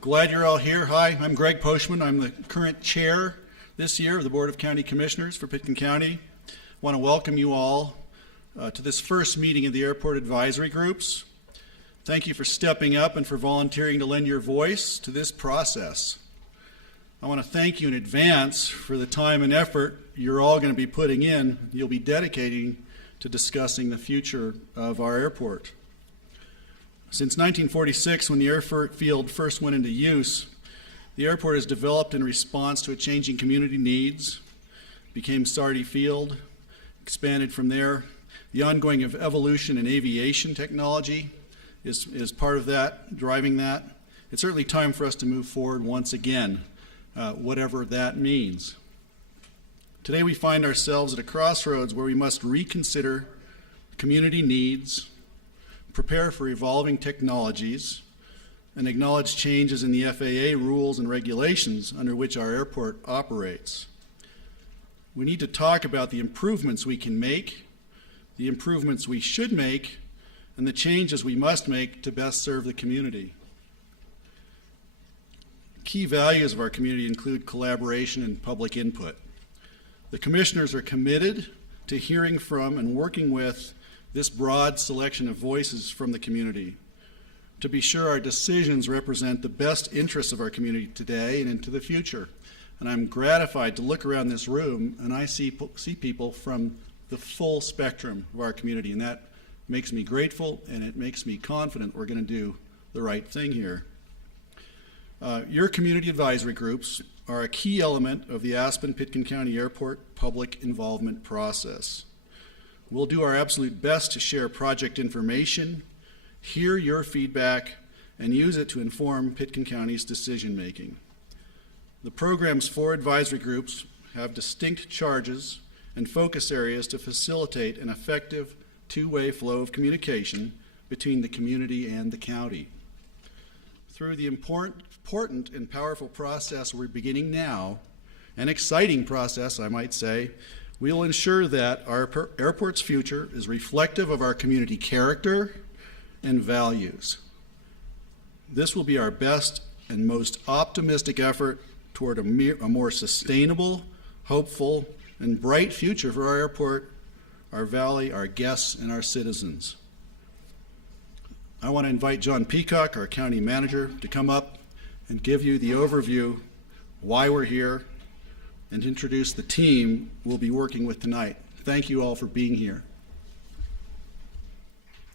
Glad you're all here. Hi, I'm Greg Postman. I'm the current chair this year of the Board of County Commissioners for Pitkin County. I want to welcome you all to this first meeting of the Airport Advisory Groups. Thank you for stepping up and for volunteering to lend your voice to this process. I want to thank you in advance for the time and effort you're all going to be putting in, you'll be dedicating to discussing the future of our airport. Since 1946, when the airfield first went into use, the airport has developed in response to a changing community needs, became Sardi Field, expanded from there. The ongoing evolution in aviation technology is part of that, driving that. It's certainly time for us to move forward once again, whatever that means. Today we find ourselves at a crossroads where we must reconsider community needs, prepare for evolving technologies, and acknowledge changes in the FAA rules and regulations under which our airport operates. We need to talk about the improvements we can make, the improvements we should make, and the changes we must make to best serve the community. Key values of our community include collaboration and public input. The commissioners are committed to hearing from and working with this broad selection of voices from the community to be sure our decisions represent the best interests of our community today and into the future. And I'm gratified to look around this room and I see people from the full spectrum of our community, and that makes me grateful and it makes me confident we're going to do the right thing here. Your community advisory groups are a key element of the Aspen-Pitkin County Airport public involvement process. We'll do our absolute best to share project information, hear your feedback, and use it to inform Pitkin County's decision making. The program's 4 advisory groups have distinct charges and focus areas to facilitate an effective two-way flow of communication between the community and the county. Through the important and powerful process we're beginning now, an exciting process, I might say, we will ensure that our airport's future is reflective of our community character and values. This will be our best and most optimistic effort toward a more sustainable, hopeful, and bright future for our airport, our valley, our guests, and our citizens. I want to invite John Peacock, our county manager, to come up and give you the overview, why we're here, and introduce the team we'll be working with tonight. Thank you all for being here.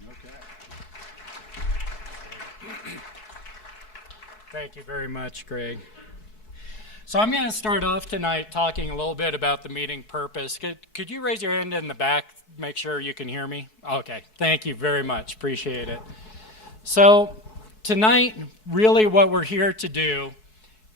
Okay. Thank you very much, Greg. So I'm going to start off tonight talking a little bit about the meeting purpose. Could you raise your hand in the back, make sure you can hear me? Okay, thank you very much, appreciate it. So tonight, really what we're here to do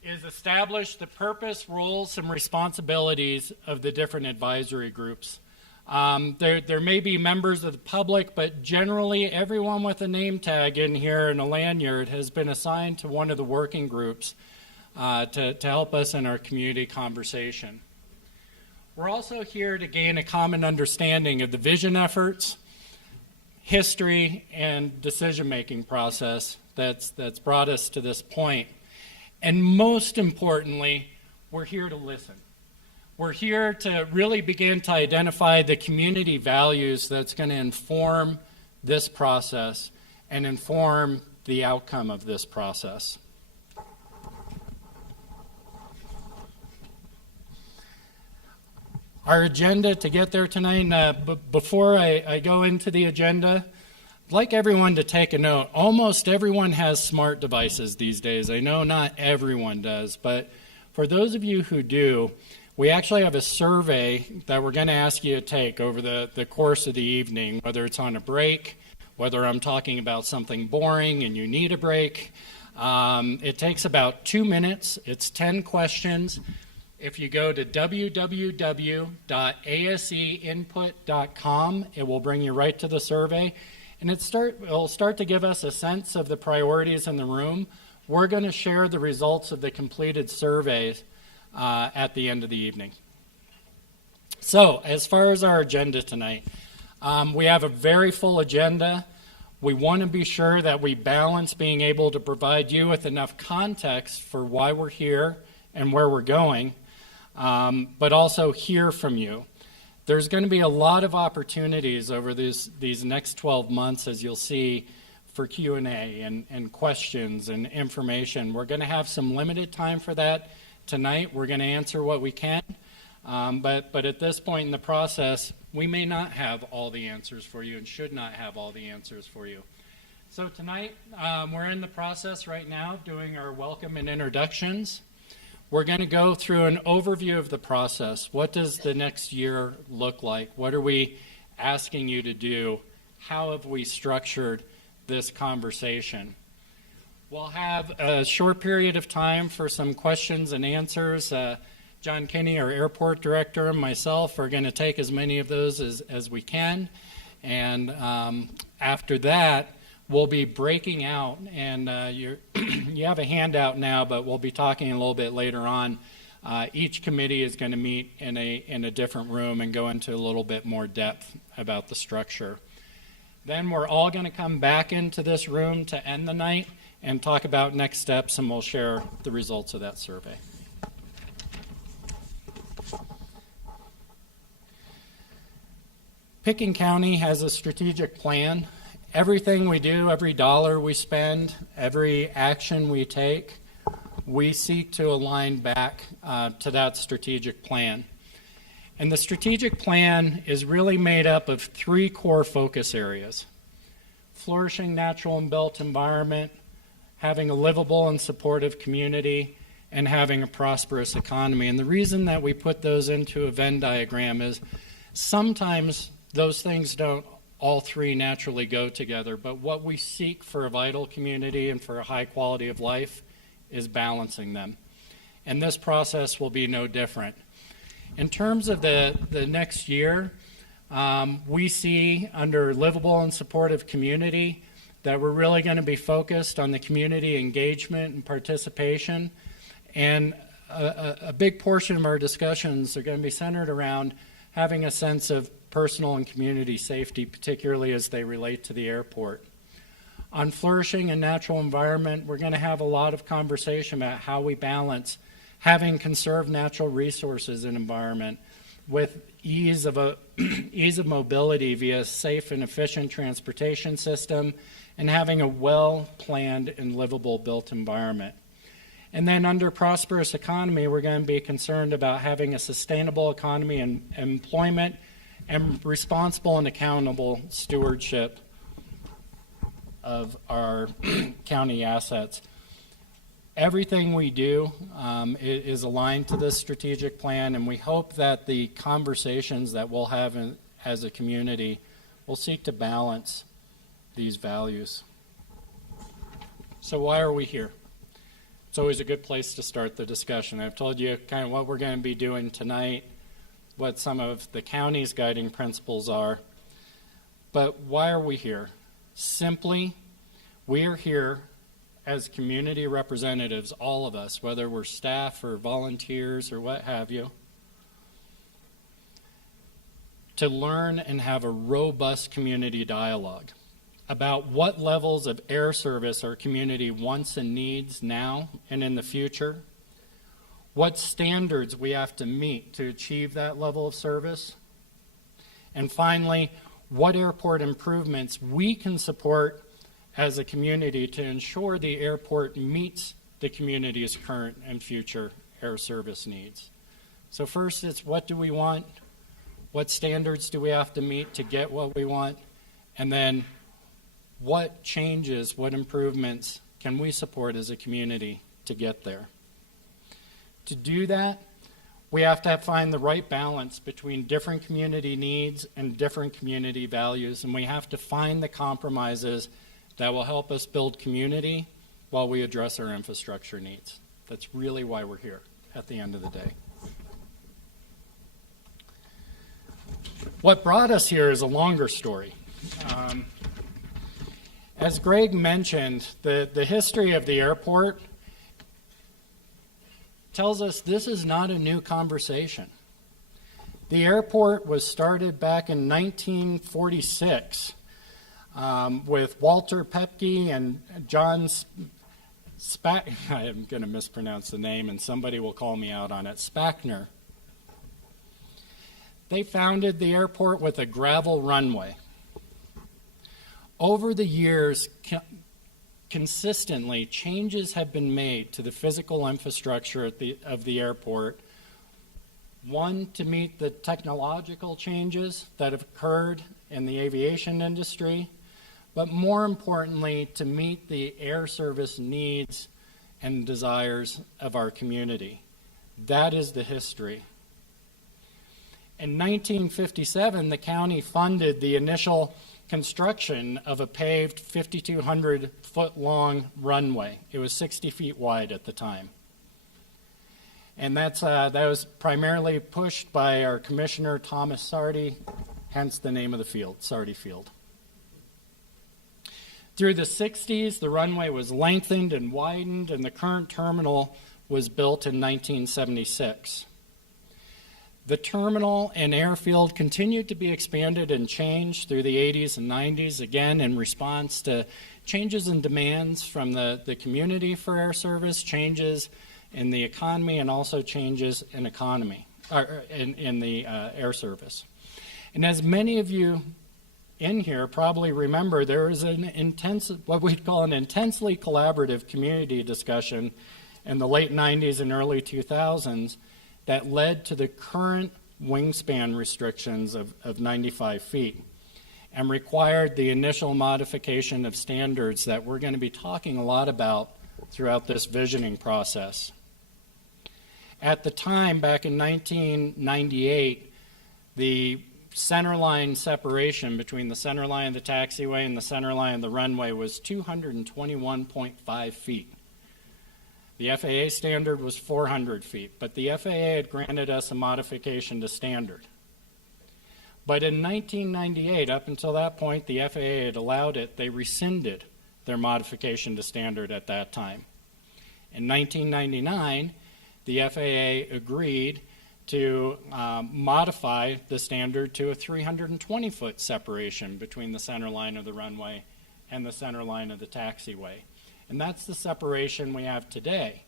is establish the purpose, roles, and responsibilities of the different advisory groups. There may be members of the public, but generally everyone with a name tag in here and a lanyard has been assigned to one of the working groups to help us in our community conversation. We're also here to gain a common understanding of the vision efforts, history, and decision-making process that's brought us to this point. And most importantly, we're here to listen. We're here to really begin to identify the community values that's going to inform this process and inform the outcome of this process. Our agenda to get there tonight, before I go into the agenda, I'd like everyone to take a note. Almost everyone has smart devices these days. I know not everyone does, but for those of you who do, we actually have a survey that we're going to ask you to take over the course of the evening, whether it's on a break, whether I'm talking about something boring and you need a break. It takes about 2 minutes. It's 10 questions. If you go to www.aseinput.com, it will bring you right to the survey. And it'll start to give us a sense of the priorities in the room. We're going to share the results of the completed surveys at the end of the evening. So, as far as our agenda tonight, we have a very full agenda. We want to be sure that we balance being able to provide you with enough context for why we're here and where we're going, but also hear from you. There's going to be a lot of opportunities over these next 12 months, as you'll see, for Q&A and questions and information. We're going to have some limited time for that tonight. We're going to answer what we can, but at this point in the process, we may not have all the answers for you and should not have all the answers for you. So tonight, we're in the process right now doing our welcome and introductions. We're going to go through an overview of the process. What does the next year look like? What are we asking you to do? How have we structured this conversation? We'll have a short period of time for some questions and answers. John Kinney, our airport director, and myself are going to take as many of those as we can. And after that, we'll be breaking out, and you have a handout now, but we'll be talking a little bit later on. Each committee is going to meet in a different room and go into a little bit more depth about the structure. Then we're all going to come back into this room to end the night and talk about next steps, and we'll share the results of that survey. Pitkin County has a strategic plan. Everything we do, every dollar we spend, every action we take, we seek to align back to that strategic plan. And the strategic plan is really made up of three core focus areas: flourishing natural and built environment, having a livable and supportive community, and having a prosperous economy. And the reason that we put those into a Venn diagram is sometimes those things don't all three naturally go together, but what we seek for a vital community and for a high quality of life is balancing them. And this process will be no different. In terms of the next year, we see under livable and supportive community that we're really going to be focused on the community engagement and participation. And a big portion of our discussions are going to be centered around having a sense of personal and community safety, particularly as they relate to the airport. On flourishing and natural environment, we're going to have a lot of conversation about how we balance having conserved natural resources and environment with ease of mobility via safe and efficient transportation system, and having a well-planned and livable built environment. And then under prosperous economy, we're going to be concerned about having a sustainable economy and employment and responsible and accountable stewardship of our county assets. Everything we do is aligned to this strategic plan, and we hope that the conversations that we'll have as a community will seek to balance these values. So why are we here? It's always a good place to start the discussion. I've told you kind of what we're going to be doing tonight, what some of the county's guiding principles are. But why are we here? Simply, we are here as community representatives, all of us, whether we're staff or volunteers or what have you, to learn and have a robust community dialogue about what levels of air service our community wants and needs now and in the future, what standards we have to meet to achieve that level of service, and finally, what airport improvements we can support as a community to ensure the airport meets the community's current and future air service needs. So first, it's what do we want? What standards do we have to meet to get what we want? And then what changes, what improvements can we support as a community to get there? To do that, we have to find the right balance between different community needs and different community values, and we have to find the compromises that will help us build community while we address our infrastructure needs. That's really why we're here at the end of the day. What brought us here is a longer story. As Greg mentioned, the history of the airport tells us this is not a new conversation. The airport was started back in 1946 with Walter Pitkin and John I am going to mispronounce the name, and somebody will call me out on it, Spackner. They founded the airport with a gravel runway. Over the years, consistently, changes have been made to the physical infrastructure of the airport. One, to meet the technological changes that have occurred in the aviation industry, but more importantly, to meet the air service needs and desires of our community. That is the history. In 1957, the county funded the initial construction of a paved 5,200-foot-long runway. It was 60 feet wide at the time. And that was primarily pushed by our commissioner, Thomas Sardi, hence the name of the field, Sardi Field. Through the 60s, the runway was lengthened and widened, and the current terminal was built in 1976. The terminal and airfield continued to be expanded and changed through the 80s and 90s, again in response to changes in demands from the community for air service, changes in the economy, and also changes in the air service. And as many of you in here probably remember, there was what we'd call an intensely collaborative community discussion in the late 90s and early 2000s that led to the current wingspan restrictions of 95 feet and required the initial modification of standards that we're going to be talking a lot about throughout this visioning process. At the time, back in 1998, the centerline separation between the centerline of the taxiway and the centerline of the runway was 221.5 feet. The FAA standard was 400 feet, but the FAA had granted us a modification to standard. But in 1998, up until that point, the FAA had allowed it. They rescinded their modification to standard at that time. In 1999, the FAA agreed to modify the standard to a 320-foot separation between the center line of the runway and the center line of the taxiway. And that's the separation we have today.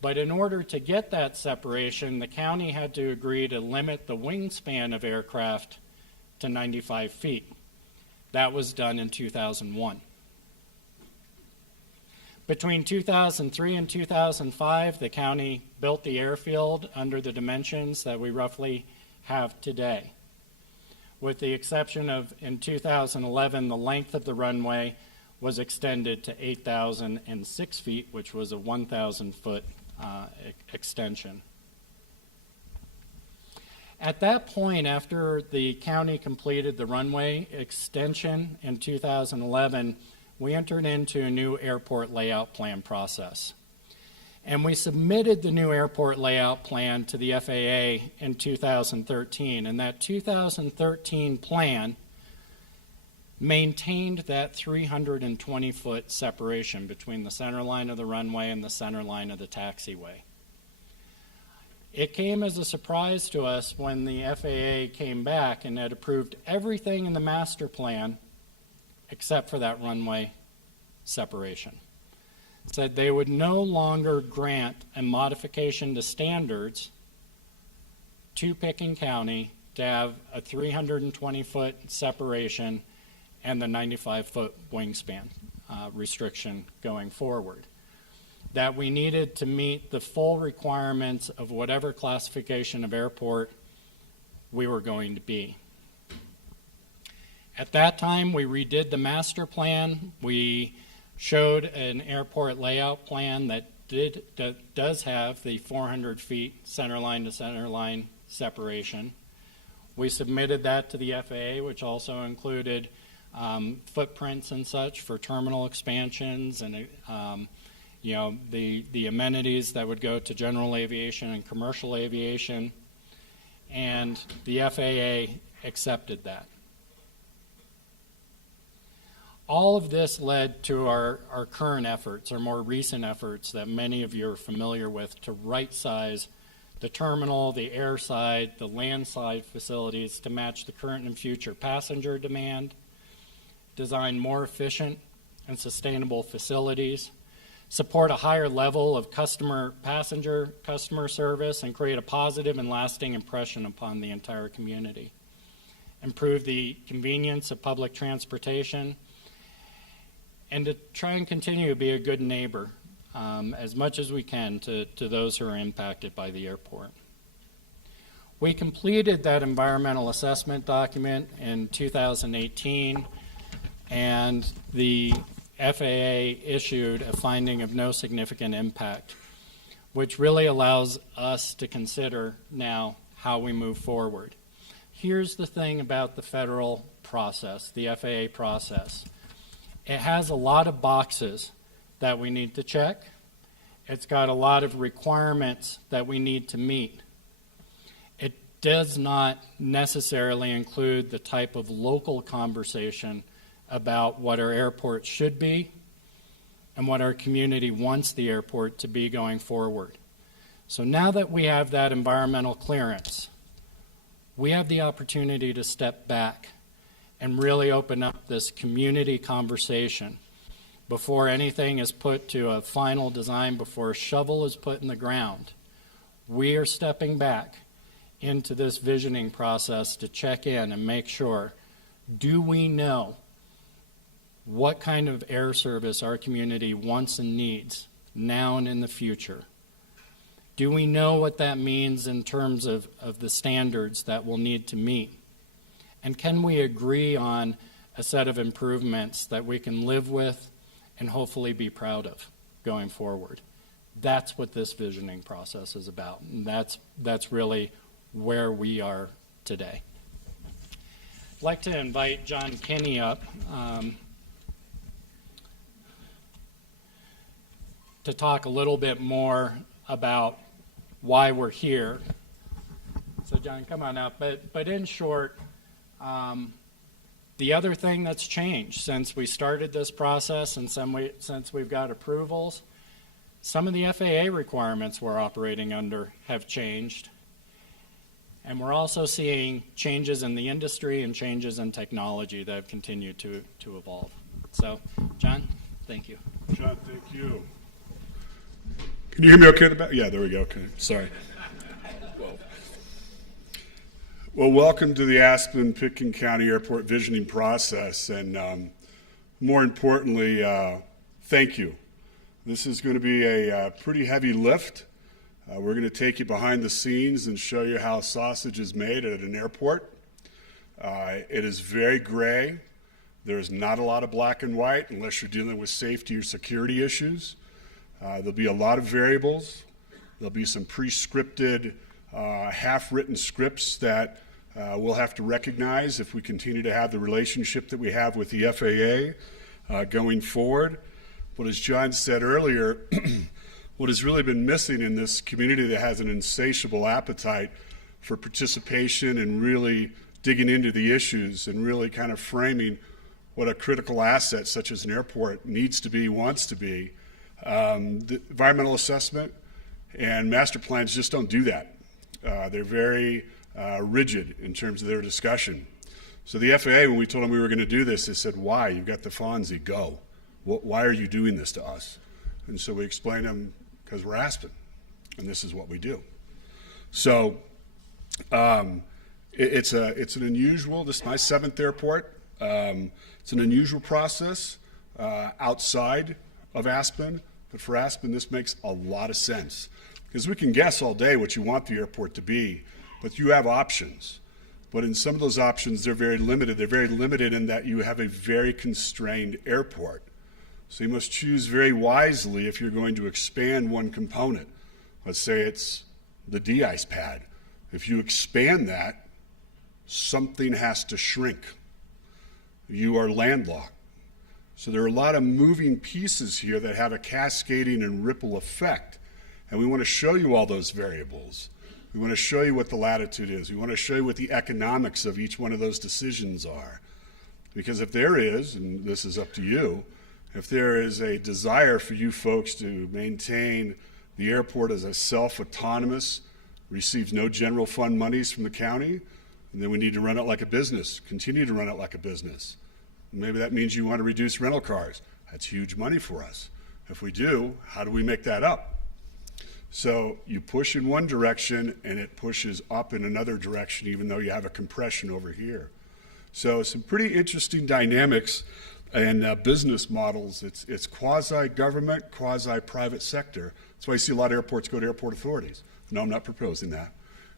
But in order to get that separation, the county had to agree to limit the wingspan of aircraft to 95 feet. That was done in 2001. Between 2003 and 2005, the county built the airfield under the dimensions that we roughly have today. With the exception of, in 2011, the length of the runway was extended to 8,006 feet, which was a 1,000-foot extension. At that point, after the county completed the runway extension in 2011, we entered into a new airport layout plan process. And we submitted the new airport layout plan to the FAA in 2013. And that 2013 plan maintained that 320-foot separation between the center line of the runway and the center line of the taxiway. It came as a surprise to us when the FAA came back and had approved everything in the master plan except for that runway separation. It said they would no longer grant a modification to standards to Pitkin County to have a 320-foot separation and the 95-foot wingspan restriction going forward. That we needed to meet the full requirements of whatever classification of airport we were going to be. At that time, we redid the master plan. We showed an airport layout plan that does have the 400 feet center line to center line separation. We submitted that to the FAA, which also included footprints and such for terminal expansions and the amenities that would go to general aviation and commercial aviation, and the FAA accepted that. All of this led to our current efforts, our more recent efforts that many of you are familiar with, to right-size the terminal, the airside, the landside facilities to match the current and future passenger demand, design more efficient and sustainable facilities, support a higher level of customer service, and create a positive and lasting impression upon the entire community. Improve the convenience of public transportation, and to try and continue to be a good neighbor as much as we can to those who are impacted by the airport. We completed that environmental assessment document in 2018, and the FAA issued a finding of no significant impact, which really allows us to consider now how we move forward. Here's the thing about the federal process, the FAA process. It has a lot of boxes that we need to check. It's got a lot of requirements that we need to meet. It does not necessarily include the type of local conversation about what our airport should be and what our community wants the airport to be going forward. So now that we have that environmental clearance, we have the opportunity to step back and really open up this community conversation before anything is put to a final design, before a shovel is put in the ground. We are stepping back into this visioning process to check in and make sure, do we know what kind of air service our community wants and needs now and in the future? Do we know what that means in terms of the standards that we'll need to meet? And can we agree on a set of improvements that we can live with and hopefully be proud of going forward? That's what this visioning process is about, and that's really where we are today. I'd like to invite John Kinney up to talk a little bit more about why we're here. So John, come on up. But in short, the other thing that's changed since we started this process and since we've got approvals, some of the FAA requirements we're operating under have changed. And we're also seeing changes in the industry and changes in technology that have continued to evolve. So, John, thank you. John, thank you. Can you hear me okay in the back? Yeah, there we go. Okay, sorry. Well, welcome to the Pitkin County Airport visioning process, and more importantly, thank you. This is going to be a pretty heavy lift. We're going to take you behind the scenes and show you how sausage is made at an airport. It is very gray. There's not a lot of black and white unless you're dealing with safety or security issues. There'll be a lot of variables. There'll be some pre-scripted, half-written scripts that we'll have to recognize if we continue to have the relationship that we have with the FAA going forward. But as John said earlier, what has really been missing in this community that has an insatiable appetite for participation and really digging into the issues and really kind of framing what a critical asset such as an airport needs to be, wants to be. The environmental assessment and master plans just don't do that. They're very rigid in terms of their discussion. So the FAA, when we told them we were going to do this, they said, why? You've got the Fonzie, go. Why are you doing this to us? And so we explained to them, because we're Aspen, and this is what we do. So it's an unusual, this is my 7th airport. It's an unusual process outside of Aspen, but for Aspen this makes a lot of sense. Because we can guess all day what you want the airport to be, but you have options. But in some of those options, they're very limited. They're very limited in that you have a very constrained airport. So you must choose very wisely if you're going to expand one component. Let's say it's the de-ice pad. If you expand that, something has to shrink. You are landlocked. So there are a lot of moving pieces here that have a cascading and ripple effect. And we want to show you all those variables. We want to show you what the latitude is. We want to show you what the economics of each one of those decisions are. Because if there is, and this is up to you, if there is a desire for you folks to maintain the airport as a self-autonomous, receives no general fund monies from the county, and then we need to run it like a business, continue to run it like a business. Maybe that means you want to reduce rental cars. That's huge money for us. If we do, how do we make that up? So you push in one direction and it pushes up in another direction, even though you have a compression over here. So some pretty interesting dynamics and business models. It's quasi-government, quasi-private sector. That's why you see a lot of airports go to airport authorities. No, I'm not proposing that.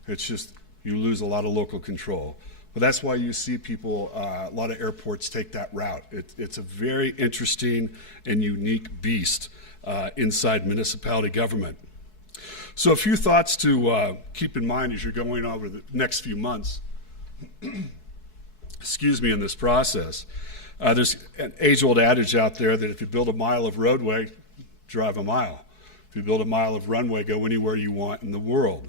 It's just you lose a lot of local control. But that's why you see people, a lot of airports take that route. It's a very interesting and unique beast inside municipality government. So a few thoughts to keep in mind as you're going over the next few months, excuse me, in this process. There's an age-old adage out there that if you build a mile of roadway, drive a mile. If you build a mile of runway, go anywhere you want in the world.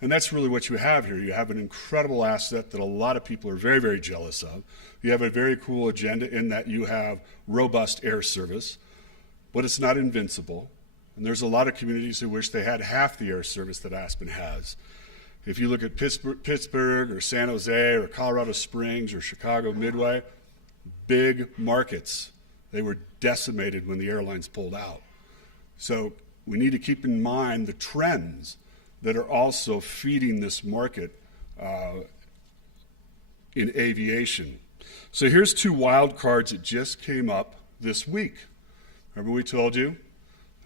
And that's really what you have here. You have an incredible asset that a lot of people are very, very jealous of. You have a very cool agenda in that you have robust air service, but it's not invincible. And there's a lot of communities who wish they had half the air service that Aspen has. If you look at Pittsburgh or San Jose or Colorado Springs or Chicago Midway, big markets, they were decimated when the airlines pulled out. So we need to keep in mind the trends that are also feeding this market in aviation. So here's two wild cards that just came up this week. Remember we told you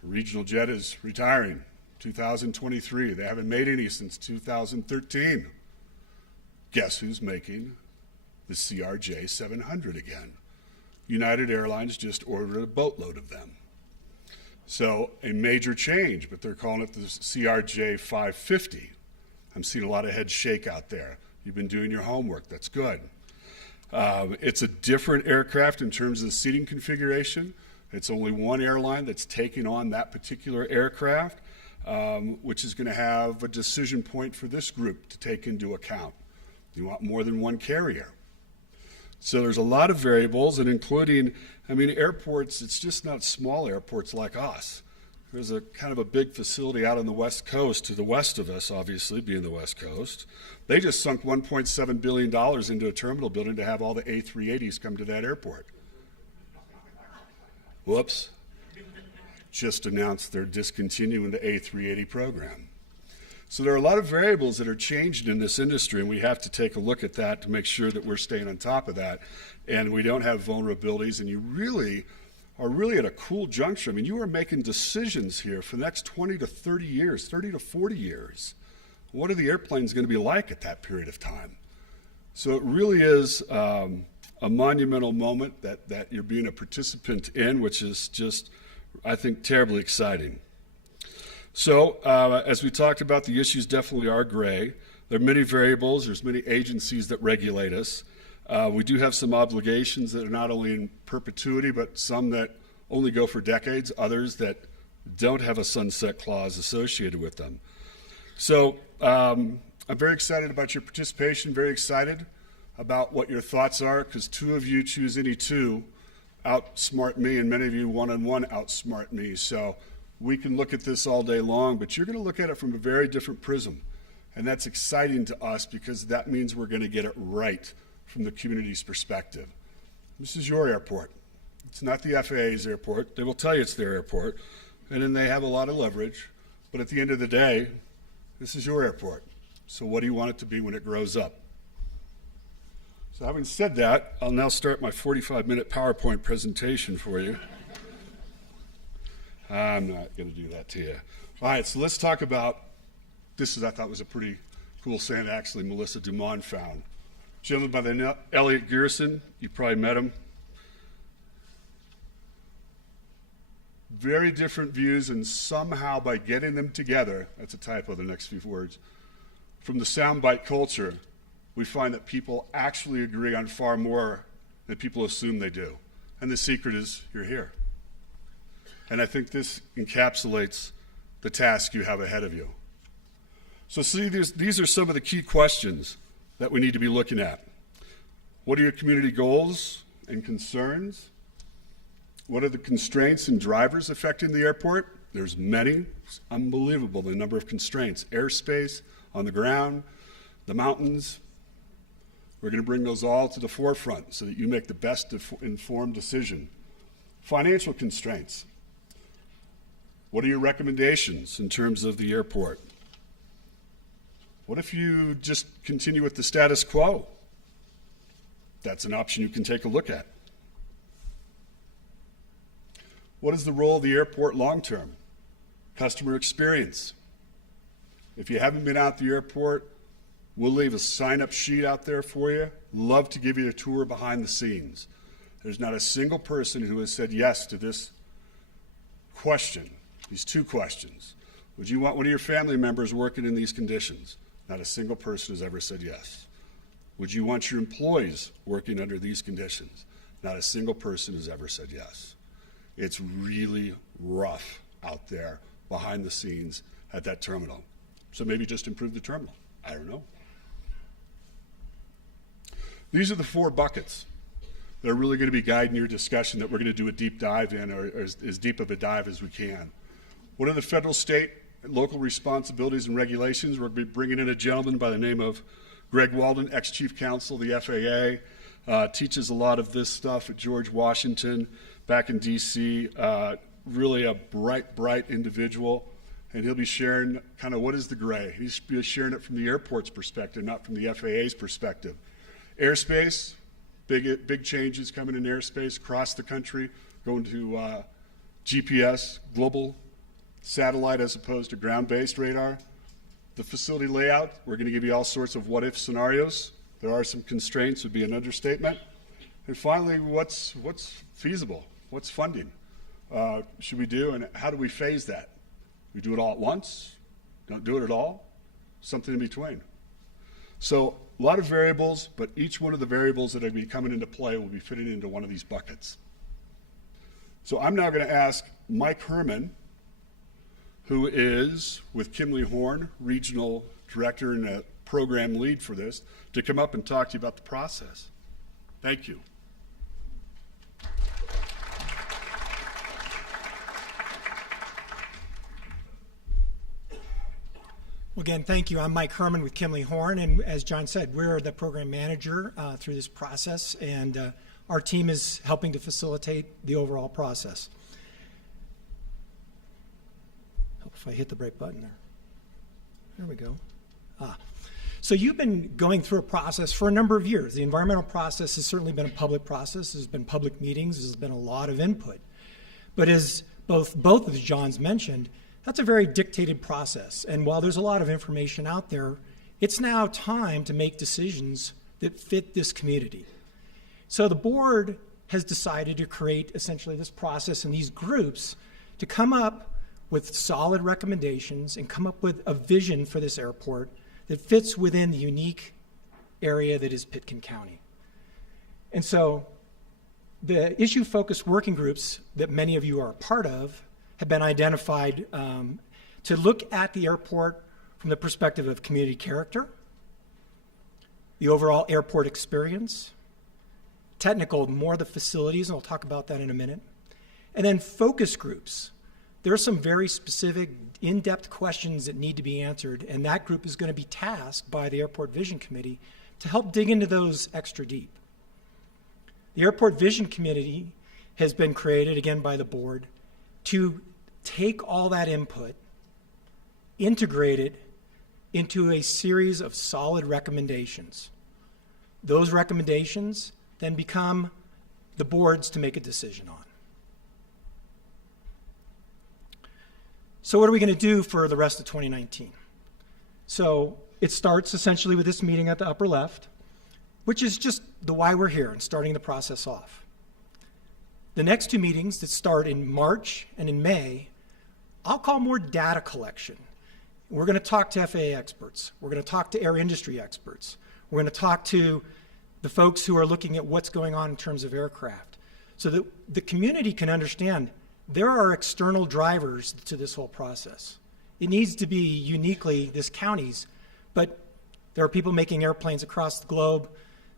the regional jet is retiring 2023. They haven't made any since 2013. Guess who's making the CRJ 700 again? United Airlines just ordered a boatload of them. So a major change, but they're calling it the CRJ 550. I'm seeing a lot of heads shake out there. You've been doing your homework, that's good. It's a different aircraft in terms of the seating configuration. It's only one airline that's taking on that particular aircraft, which is going to have a decision point for this group to take into account. You want more than one carrier. So there's a lot of variables, and including, I mean, airports, it's just not small airports like us. There's a kind of a big facility out on the West Coast, to the west of us, obviously, being the West Coast. They just sunk $1.7 billion into a terminal building to have all the A380s come to that airport. Whoops. Just announced they're discontinuing the A380 program. So there are a lot of variables that are changing in this industry, and we have to take a look at that to make sure that we're staying on top of that, and we don't have vulnerabilities, and you really are at a cool juncture. I mean, you are making decisions here for the next 20 to 30 years, 30 to 40 years. What are the airplanes going to be like at that period of time? So it really is a monumental moment that you're being a participant in, which is just, I think, terribly exciting. So, as we talked about, the issues definitely are gray. There are many variables. There's many agencies that regulate us. We do have some obligations that are not only in perpetuity, but some that only go for decades, others that don't have a sunset clause associated with them. So, I'm very excited about your participation, very excited about what your thoughts are, because two of you choose any two outsmart me, and many of you one-on-one outsmart me. So we can look at this all day long, but you're going to look at it from a very different prism. And that's exciting to us because that means we're going to get it right from the community's perspective. This is your airport. It's not the FAA's airport. They will tell you it's their airport, and then they have a lot of leverage. But at the end of the day, this is your airport. So what do you want it to be when it grows up? So having said that, I'll now start my 45-minute PowerPoint presentation for you. I'm not going to do that to you. All right, so let's talk about, this is, I thought was a pretty cool saying actually Melissa Dumont found. A gentleman by the name of Elliot Gearson, you probably met him. Very different views, and somehow by getting them together, that's a typo, the next few words, from the soundbite culture, we find that people actually agree on far more than people assume they do. And the secret is you're here. And I think this encapsulates the task you have ahead of you. So see, these are some of the key questions that we need to be looking at. What are your community goals and concerns? What are the constraints and drivers affecting the airport? There's many. It's unbelievable, the number of constraints. Airspace, on the ground, the mountains. We're going to bring those all to the forefront so that you make the best informed decision. Financial constraints. What are your recommendations in terms of the airport? What if you just continue with the status quo? That's an option you can take a look at. What is the role of the airport long-term? Customer experience. If you haven't been out the airport, we'll leave a sign-up sheet out there for you. Love to give you a tour behind the scenes. There's not a single person who has said yes to this question, these two questions. Would you want one of your family members working in these conditions? Not a single person has ever said yes. Would you want your employees working under these conditions? Not a single person has ever said yes. It's really rough out there behind the scenes at that terminal. So maybe just improve the terminal. I don't know. These are the 4 buckets that are really going to be guiding your discussion that we're going to do a deep dive in, or as deep of a dive as we can. What are the federal, state, and local responsibilities and regulations? We're going to be bringing in a gentleman by the name of Greg Walden, ex-chief counsel of the FAA, teaches a lot of this stuff at George Washington back in D.C., really a bright individual, and he'll be sharing kind of what is the gray. He's sharing it from the airport's perspective, not from the FAA's perspective. Airspace, big changes coming in airspace across the country, going to GPS, global satellite as opposed to ground-based radar. The facility layout, we're going to give you all sorts of what-if scenarios. There are some constraints, would be an understatement. And finally, what's feasible? What's funding? Should we do, and how do we phase that? We do it all at once? Don't do it at all? Something in between. So a lot of variables, but each one of the variables that are going to be coming into play will be fitting into one of these buckets. So I'm now going to ask Mike Herman, who is with Kimley Horn, regional director and a program lead for this, to come up and talk to you about the process. Thank you. Well, again, thank you. I'm Mike Herman with Kimley Horn, and as John said, we're the program manager through this process, and our team is helping to facilitate the overall process. Hope if I hit the right button there. There we go. So you've been going through a process for a number of years. The environmental process has certainly been a public process. There's been public meetings. There's been a lot of input. But as both of the Johns mentioned, that's a very dictated process. And while there's a lot of information out there, it's now time to make decisions that fit this community. So the board has decided to create essentially this process and these groups to come up with solid recommendations and come up with a vision for this airport that fits within the unique area that is Pitkin County. And so the issue-focused working groups that many of you are a part of have been identified to look at the airport from the perspective of community character, the overall airport experience, technical, more the facilities, and we'll talk about that in a minute, and then focus groups. There are some very specific, in-depth questions that need to be answered, and that group is going to be tasked by the Airport Vision Committee to help dig into those extra deep. The Airport Vision Committee has been created, again, by the board to take all that input, integrate it into a series of solid recommendations. Those recommendations then become the board's to make a decision on. So what are we going to do for the rest of 2019? So it starts essentially with this meeting at the upper left, which is just the why we're here and starting the process off. The next 2 meetings that start in March and in May, I'll call more data collection. We're going to talk to FAA experts. We're going to talk to air industry experts. We're going to talk to the folks who are looking at what's going on in terms of aircraft so that the community can understand there are external drivers to this whole process. It needs to be uniquely this county's, but there are people making airplanes across the globe.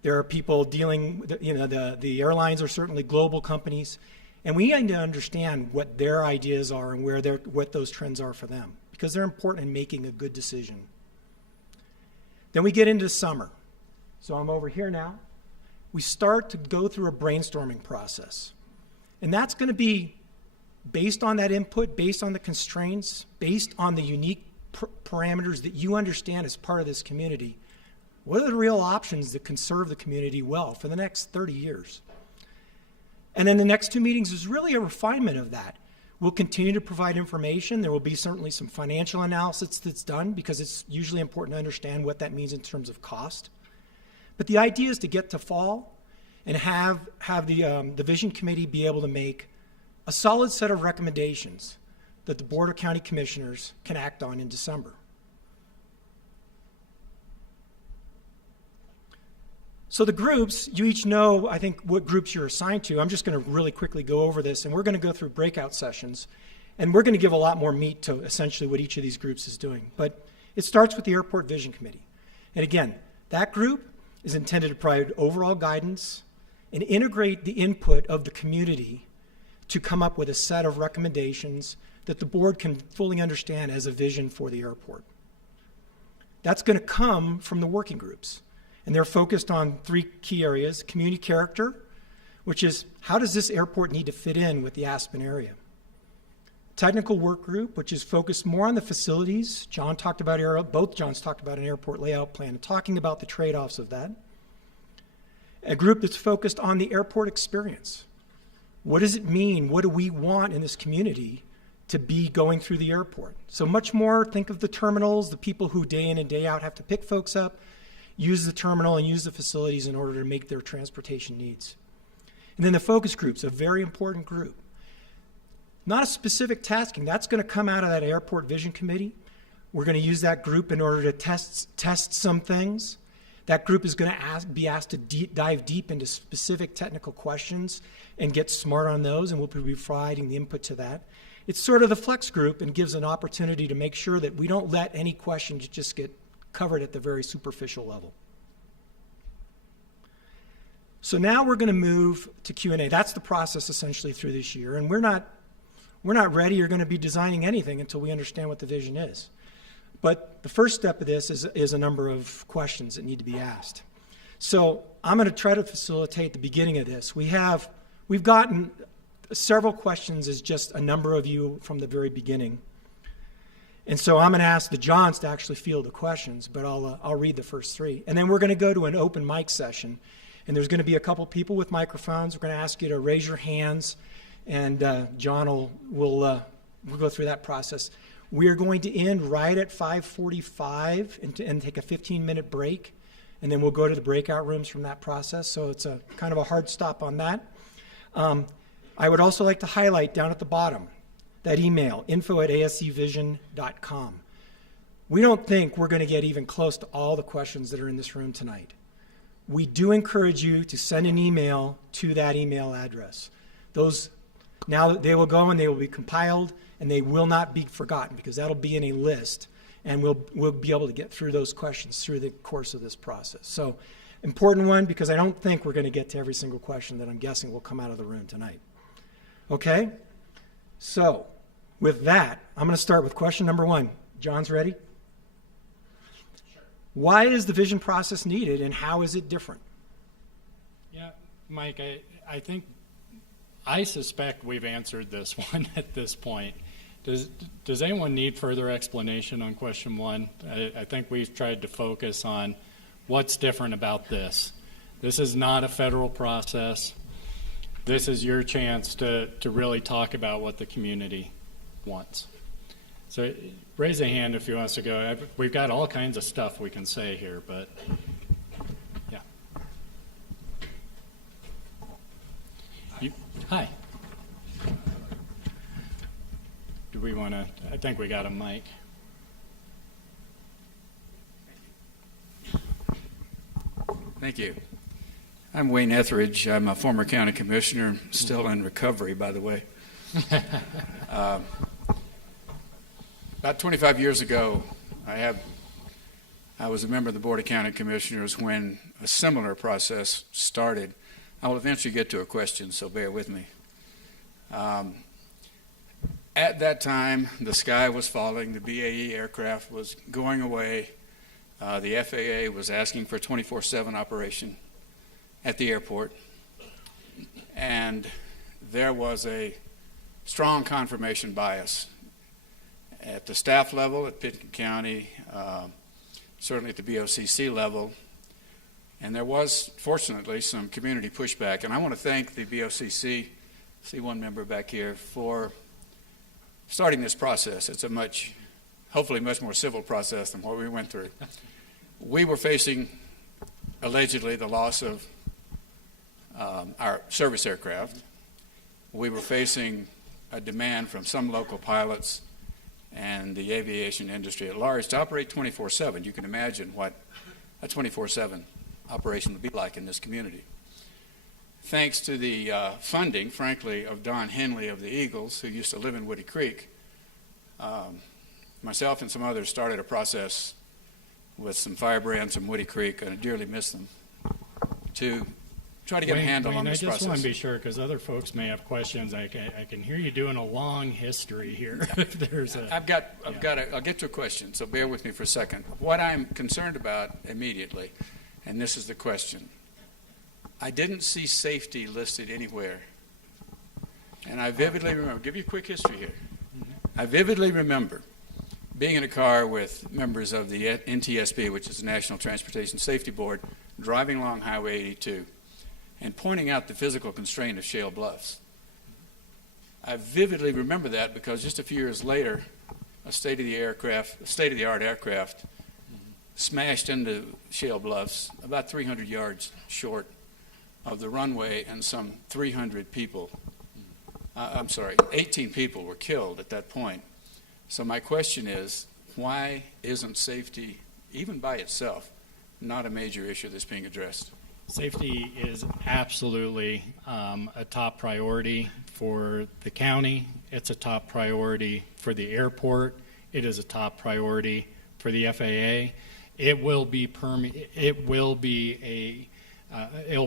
There are people dealing, the airlines are certainly global companies, and we need to understand what their ideas are and what those trends are for them, because they're important in making a good decision. Then we get into summer. So I'm over here now. We start to go through a brainstorming process. And that's going to be based on that input, based on the constraints, based on the unique parameters that you understand as part of this community. What are the real options that can serve the community well for the next 30 years? And then the next two meetings is really a refinement of that. We'll continue to provide information. There will be certainly some financial analysis that's done because it's usually important to understand what that means in terms of cost. But the idea is to get to fall and have the Vision Committee be able to make a solid set of recommendations that the Board of County Commissioners can act on in December. So the groups, you each know, I think, what groups you're assigned to. I'm just going to really quickly go over this, and we're going to go through breakout sessions, and we're going to give a lot more meat to essentially what each of these groups is doing. But it starts with the Airport Vision Committee. And again, that group is intended to provide overall guidance and integrate the input of the community to come up with a set of recommendations that the board can fully understand as a vision for the airport. That's going to come from the working groups. And they're focused on three key areas: community character, which is how does this airport need to fit in with the Aspen area? Technical work group, which is focused more on the facilities. Both Johns talked about an airport layout plan and talking about the trade-offs of that. A group that's focused on the airport experience. What does it mean? What do we want in this community to be going through the airport? So much more, think of the terminals, the people who day in and day out have to pick folks up, use the terminal and use the facilities in order to make their transportation needs. And then the focus group's a very important group. Not a specific tasking. That's going to come out of that Airport Vision Committee. We're going to use that group in order to test some things. That group is going to be asked to dive deep into specific technical questions and get smart on those, and we'll be providing the input to that. It's sort of the flex group and gives an opportunity to make sure that we don't let any questions just get covered at the very superficial level. So now we're going to move to Q&A. That's the process essentially through this year, and we're not ready or going to be designing anything until we understand what the vision is. But the first step of this is a number of questions that need to be asked. So I'm going to try to facilitate the beginning of this. We've gotten several questions as just a number of you from the very beginning. And so I'm going to ask the Johns to actually field the questions, but I'll read the first three. And then we're going to go to an open mic session. And there's going to be a couple people with microphones. We're going to ask you to raise your hands, and John will go through that process. We are going to end right at 5:45 and take a 15-minute break, and then we'll go to the breakout rooms from that process. So it's a kind of a hard stop on that. I would also like to highlight down at the bottom that email, info@asevision.com. We don't think we're going to get even close to all the questions that are in this room tonight. We do encourage you to send an email to that email address. Those, now they will go and they will be compiled, and they will not be forgotten because that'll be in a list, and we'll be able to get through those questions through the course of this process. So important one, because I don't think we're going to get to every single question that I'm guessing will come out of the room tonight. Okay? So with that, I'm going to start with question number one. John's ready? Sure. Why is the vision process needed, and how is it different? Yeah, Mike, I suspect we've answered this one at this point. Does anyone need further explanation on question one? I think we've tried to focus on what's different about this. This is not a federal process. This is your chance to really talk about what the community wants. So raise a hand if you want us to go. We've got all kinds of stuff we can say here, but yeah. Hi. Do we want to, I think we got a mic. Thank you. I'm Wayne Etheridge. I'm a former county commissioner, still in recovery, by the way. About 25 years ago, I was a member of the Board of County Commissioners when a similar process started. I will eventually get to a question, so bear with me. At that time, the sky was falling, the BAE aircraft was going away. the FAA was asking for a 24/7 operation at the airport, and there was a strong confirmation bias at the staff level at Pitkin County, certainly at the BOCC level, and there was, fortunately, some community pushback. And I want to thank the BOCC, see one member back here, for starting this process. It's a hopefully much more civil process than what we went through. We were facing, allegedly, the loss of our service aircraft. We were facing a demand from some local pilots and the aviation industry at large to operate 24/7. You can imagine what a 24/7 operation would be like in this community. Thanks to the funding, frankly, of Don Henley of the Eagles, who used to live in Woody Creek, myself and some others started a process with some firebrands from Woody Creek, and I dearly miss them, to try to get a handle on this I just want process. to be sure, because other folks may have questions. I can hear you doing a long history here. If there's a, I'll get to a question, so bear with me for a second. What I'm concerned about immediately, and this is the question, I didn't see safety listed anywhere. And I vividly remember, I'll give you a quick history here. I vividly remember being in a car with members of the NTSB, which is the National Transportation Safety Board, driving along Highway 82 and pointing out the physical constraint of Shale Bluffs. I vividly remember that because just a few years later, a state-of-the-art aircraft smashed into Shale Bluffs about 300 yards short of the runway, and some 300 people, 18 people were killed at that point. So my question is, why isn't safety, even by itself, not a major issue that's being addressed? safety is absolutely a top priority for the county. It's a top priority for the airport. It is a top priority for the FAA. It'll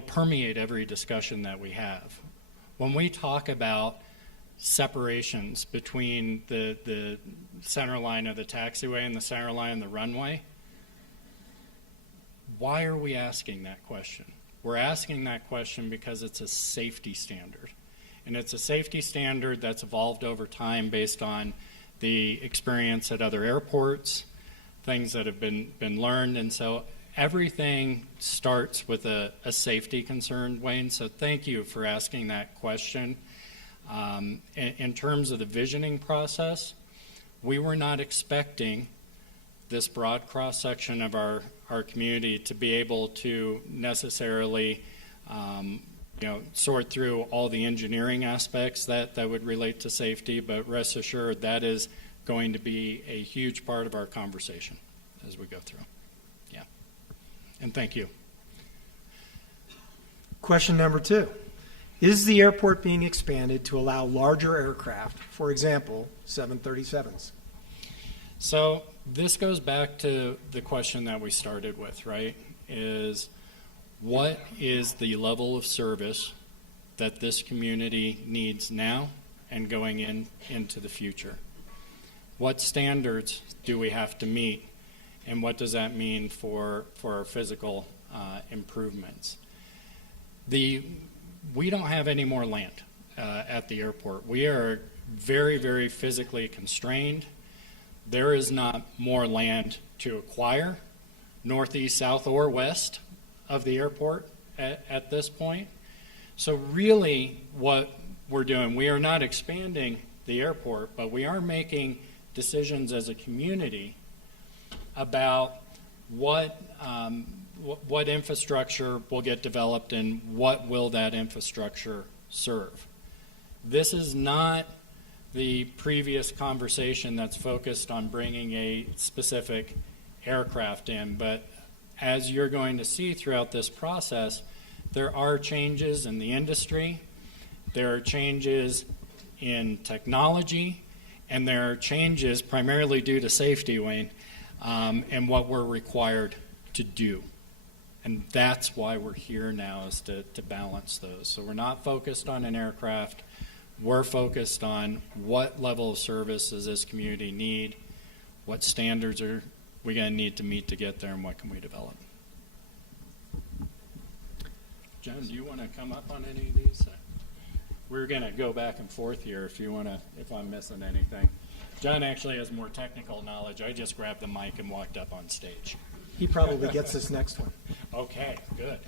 permeate every discussion that we have. When we talk about separations between the center line of the taxiway and the center line of the runway, why are we asking that question? We're asking that question because it's a safety standard. And it's a safety standard that's evolved over time based on the experience at other airports, things that have been learned. And so everything starts with a safety concern, Wayne. So thank you for asking that question. In terms of the visioning process, we were not expecting this broad cross-section of our community to be able to necessarily sort through all the engineering aspects that would relate to safety, but rest assured that is going to be a huge part of our conversation as we go through. Yeah. And thank you. Question number 2. Is the airport being expanded to allow larger aircraft, for example, 737s? So this goes back to the question that we started with, right? Is what is the level of service that this community needs now and going into the future? What standards do we have to meet, and what does that mean for our physical improvements? We don't have any more land at the airport. We are very, very physically constrained. There is not more land to acquire, northeast, south, or west of the airport at this point. So really what we're doing, we are not expanding the airport, but we are making decisions as a community about what infrastructure will get developed and what will that infrastructure serve. This is not the previous conversation that's focused on bringing a specific aircraft in, but as you're going to see throughout this process, there are changes in the industry, there are changes in technology, and there are changes primarily due to safety, Wayne, and what we're required to do. And that's why we're here now, is to balance those. So we're not focused on an aircraft. We're focused on what level of service does this community need, what standards are we going to need to meet to get there, and what can we develop? John, do you want to come up on any of these? We're going to go back and forth here if you want to, if I'm missing anything. John actually has more technical knowledge. I just grabbed the mic and walked up on stage. He probably gets this next one. Okay, good.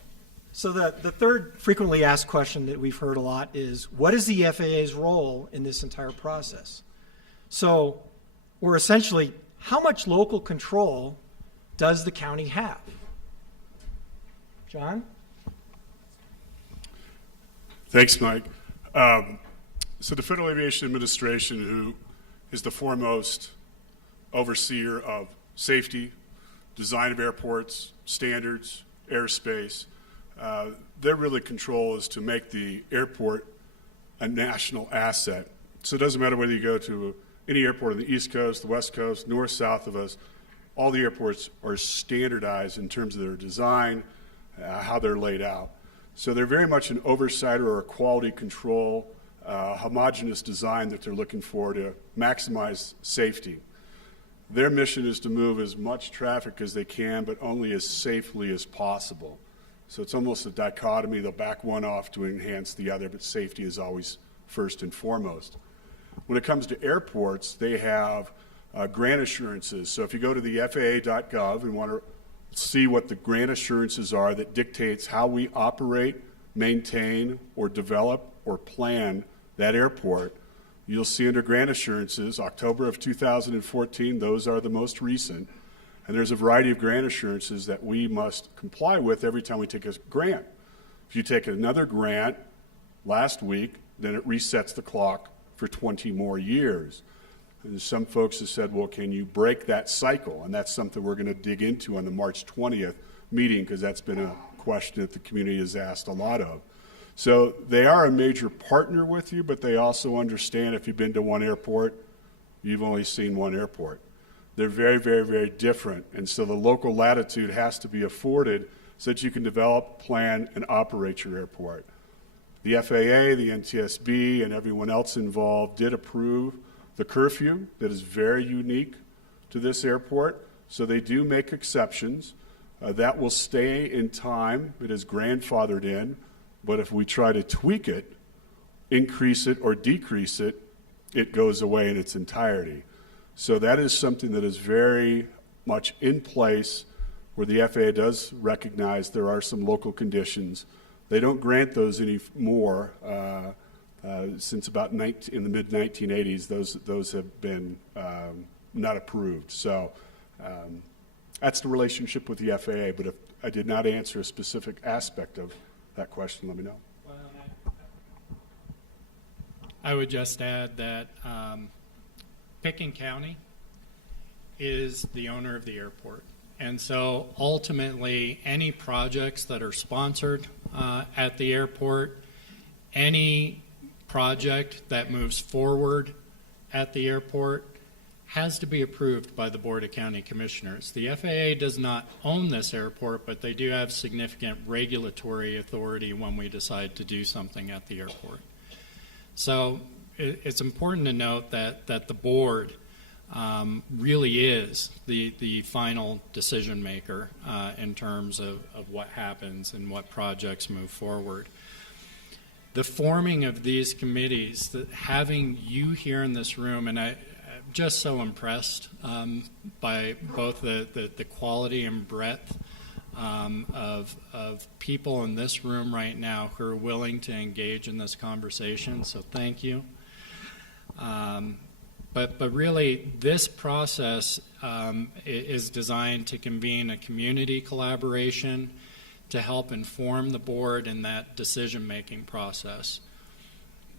So the third frequently asked question that we've heard a lot is, what is the FAA's role in this entire process? So we're essentially, how much local control does the county have? John? Thanks, Mike. So the Federal Aviation Administration, who is the foremost overseer of safety, design of airports, standards, airspace, their really control is to make the airport a national asset. So it doesn't matter whether you go to any airport on the East Coast, the West Coast, north, south of us, all the airports are standardized in terms of their design, how they're laid out. So they're very much an oversight or a quality control, homogeneous design that they're looking for to maximize safety. Their mission is to move as much traffic as they can, but only as safely as possible. So it's almost a dichotomy. They'll back one off to enhance the other, but safety is always first and foremost. When it comes to airports, they have grant assurances. So if you go to the FAA.gov and want to see what the grant assurances are that dictates how we operate, maintain, or develop or plan that airport, you'll see under grant assurances, October of 2014, those are the most recent. And there's a variety of grant assurances that we must comply with every time we take a grant. If you take another grant last week, then it resets the clock for 20 more years. And some folks have said, well, can you break that cycle? And that's something we're going to dig into on the March 20th meeting, because that's been a question that the community has asked a lot of. So they are a major partner with you, but they also understand if you've been to one airport, you've only seen one airport. They're very, very, very different. And so the local latitude has to be afforded so that you can develop, plan, and operate your airport. The FAA, the NTSB, and everyone else involved did approve the curfew that is very unique to this airport. So they do make exceptions. That will stay in time. It is grandfathered in. But if we try to tweak it, increase it, or decrease it, it goes away in its entirety. So that is something that is very much in place, where the FAA does recognize there are some local conditions. They don't grant those anymore. Since about in the mid-1980s, those have been not approved. So that's the relationship with the FAA. But if I did not answer a specific aspect of that question, let me know. Well, I would just add that Pitkin County is the owner of the airport. And so ultimately, any projects that are sponsored at the airport, any project that moves forward at the airport has to be approved by the Board of County Commissioners. The FAA does not own this airport, but they do have significant regulatory authority when we decide to do something at the airport. So it's important to note that the board really is the final decision maker in terms of what happens and what projects move forward. The forming of these committees, having you here in this room, and I'm just so impressed by both the quality and breadth of people in this room right now who are willing to engage in this conversation, so thank you. But really, this process is designed to convene a community collaboration to help inform the board in that decision-making process.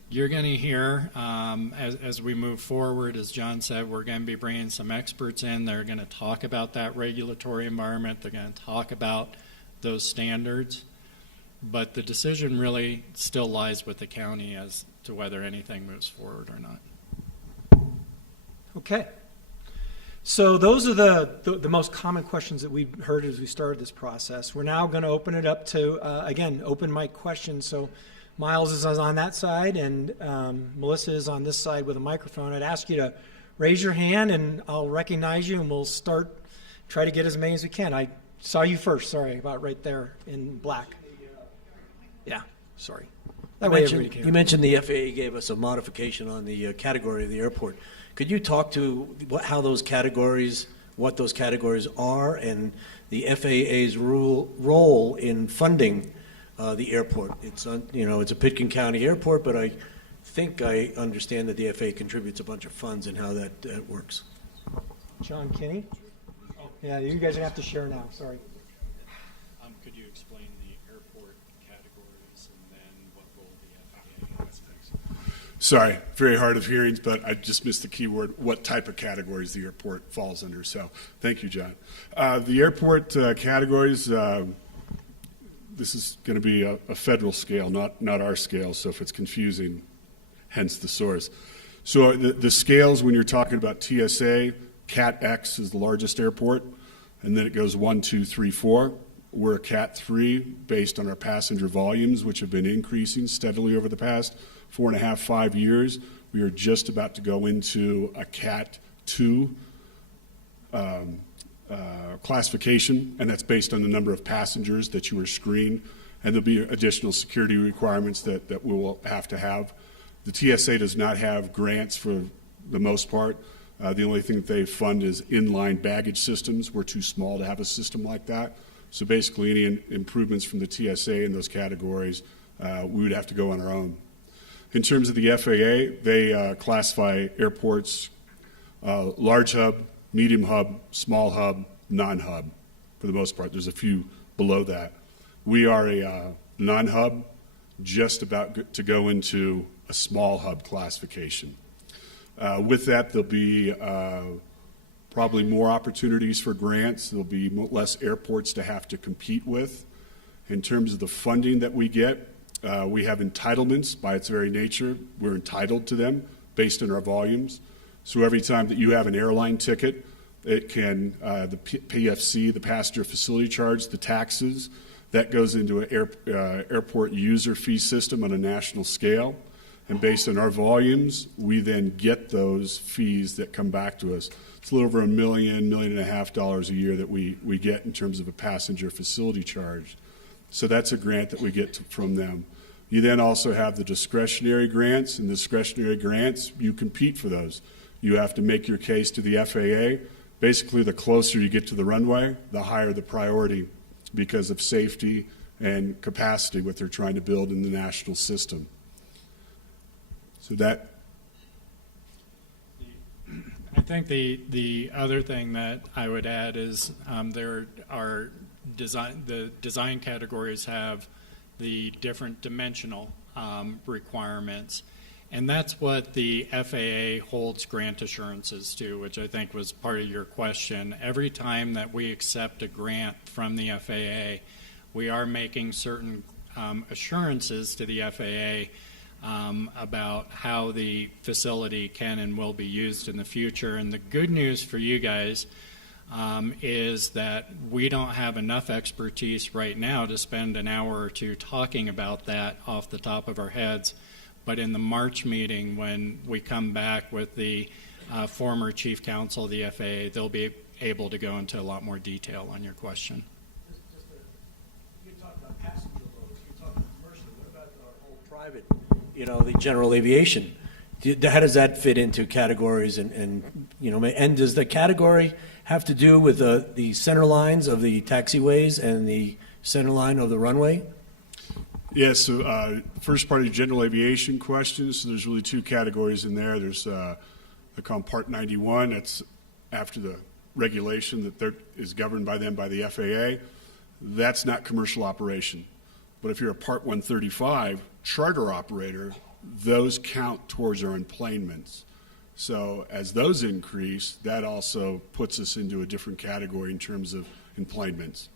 You're going to hear, as we move forward, as John said, we're going to be bringing some experts in. They're going to talk about that regulatory environment. They're going to talk about those standards. But the decision really still lies with the county as to whether anything moves forward or not. Okay. So those are the most common questions that we've heard as we started this process. We're now going to open it up to, again, open mic questions. So Miles is on that side, and Melissa is on this side with a microphone. I'd ask you to raise your hand, and I'll recognize you, and we'll start try to get as many as we can. I saw you first, sorry, about right there in black. Yeah, sorry. That way everybody can hear. You mentioned the FAA gave us a modification on the category of the airport. Could you talk to how those categories, what those categories are, and the FAA's role in funding the airport? It's it's a Pitkin County airport, but I think I understand that the FAA contributes a bunch of funds and how that works. John Kinney? Yeah, you guys are going to have to share now, sorry. Could you explain the airport categories and then what role the FAA has? Sorry, very hard of hearing, but I just missed the key word, what type of categories the airport falls under. So thank you, John. The airport categories, this is going to be a federal scale, not our scale, so if it's confusing, hence the source. So the scales, when you're talking about TSA, Cat X is the largest airport, and then it goes 1, 2, 3, 4. We're a Cat 3 based on our passenger volumes, which have been increasing steadily over the past 4.5, 5 years. We are just about to go into a Cat 2 classification, and that's based on the number of passengers that you are screened, and there'll be additional security requirements that we will have to have. The TSA does not have grants for the most part. The only thing that they fund is inline baggage systems. We're too small to have a system like that. So basically any improvements from the TSA in those categories, we would have to go on our own. In terms of the FAA, they classify airports large hub, medium hub, small hub, non-hub for the most part. There's a few below that. We are a non-hub, just about to go into a small hub classification. With that, there'll be probably more opportunities for grants. There'll be less airports to have to compete with. In terms of the funding that we get, we have entitlements by its very nature. We're entitled to them based on our volumes. So every time that you have an airline ticket, it can, the PFC, the passenger facility charge, the taxes, that goes into an airport user fee system on a national scale. And based on our volumes, we then get those fees that come back to us. It's a little over $1 million, $1.5 million a year that we get in terms of a passenger facility charge. So that's a grant that we get from them. You then also have the discretionary grants, and discretionary grants, you compete for those. You have to make your case to the FAA. Basically, the closer you get to the runway, the higher the priority because of safety and capacity, what they're trying to build in the national system. So that. I think the other thing that I would add is there are the design categories have the different dimensional requirements, and that's what the FAA holds grant assurances to, which I think was part of your question. Every time that we accept a grant from the FAA, we are making certain assurances to the FAA about how the facility can and will be used in the future. And the good news for you guys is that we don't have enough expertise right now to spend an hour or two talking about that off the top of our heads. But in the March meeting, when we come back with the former chief counsel of the FAA, they'll be able to go into a lot more detail on your question. You talked about passenger loads, you talked about commercial, what about our whole private, the general aviation? How does that fit into categories and does the category have to do with the center lines of the taxiways and the center line of the runway? Yes, so first part of your general aviation questions, so there's really two categories in there. There's they call them Part 91, that's after the regulation that is governed by them by the FAA. That's not commercial operation. But if you're a Part 135 charter operator, those count towards our enplanements. So as those increase, that also puts us into a different category in terms of enplanements.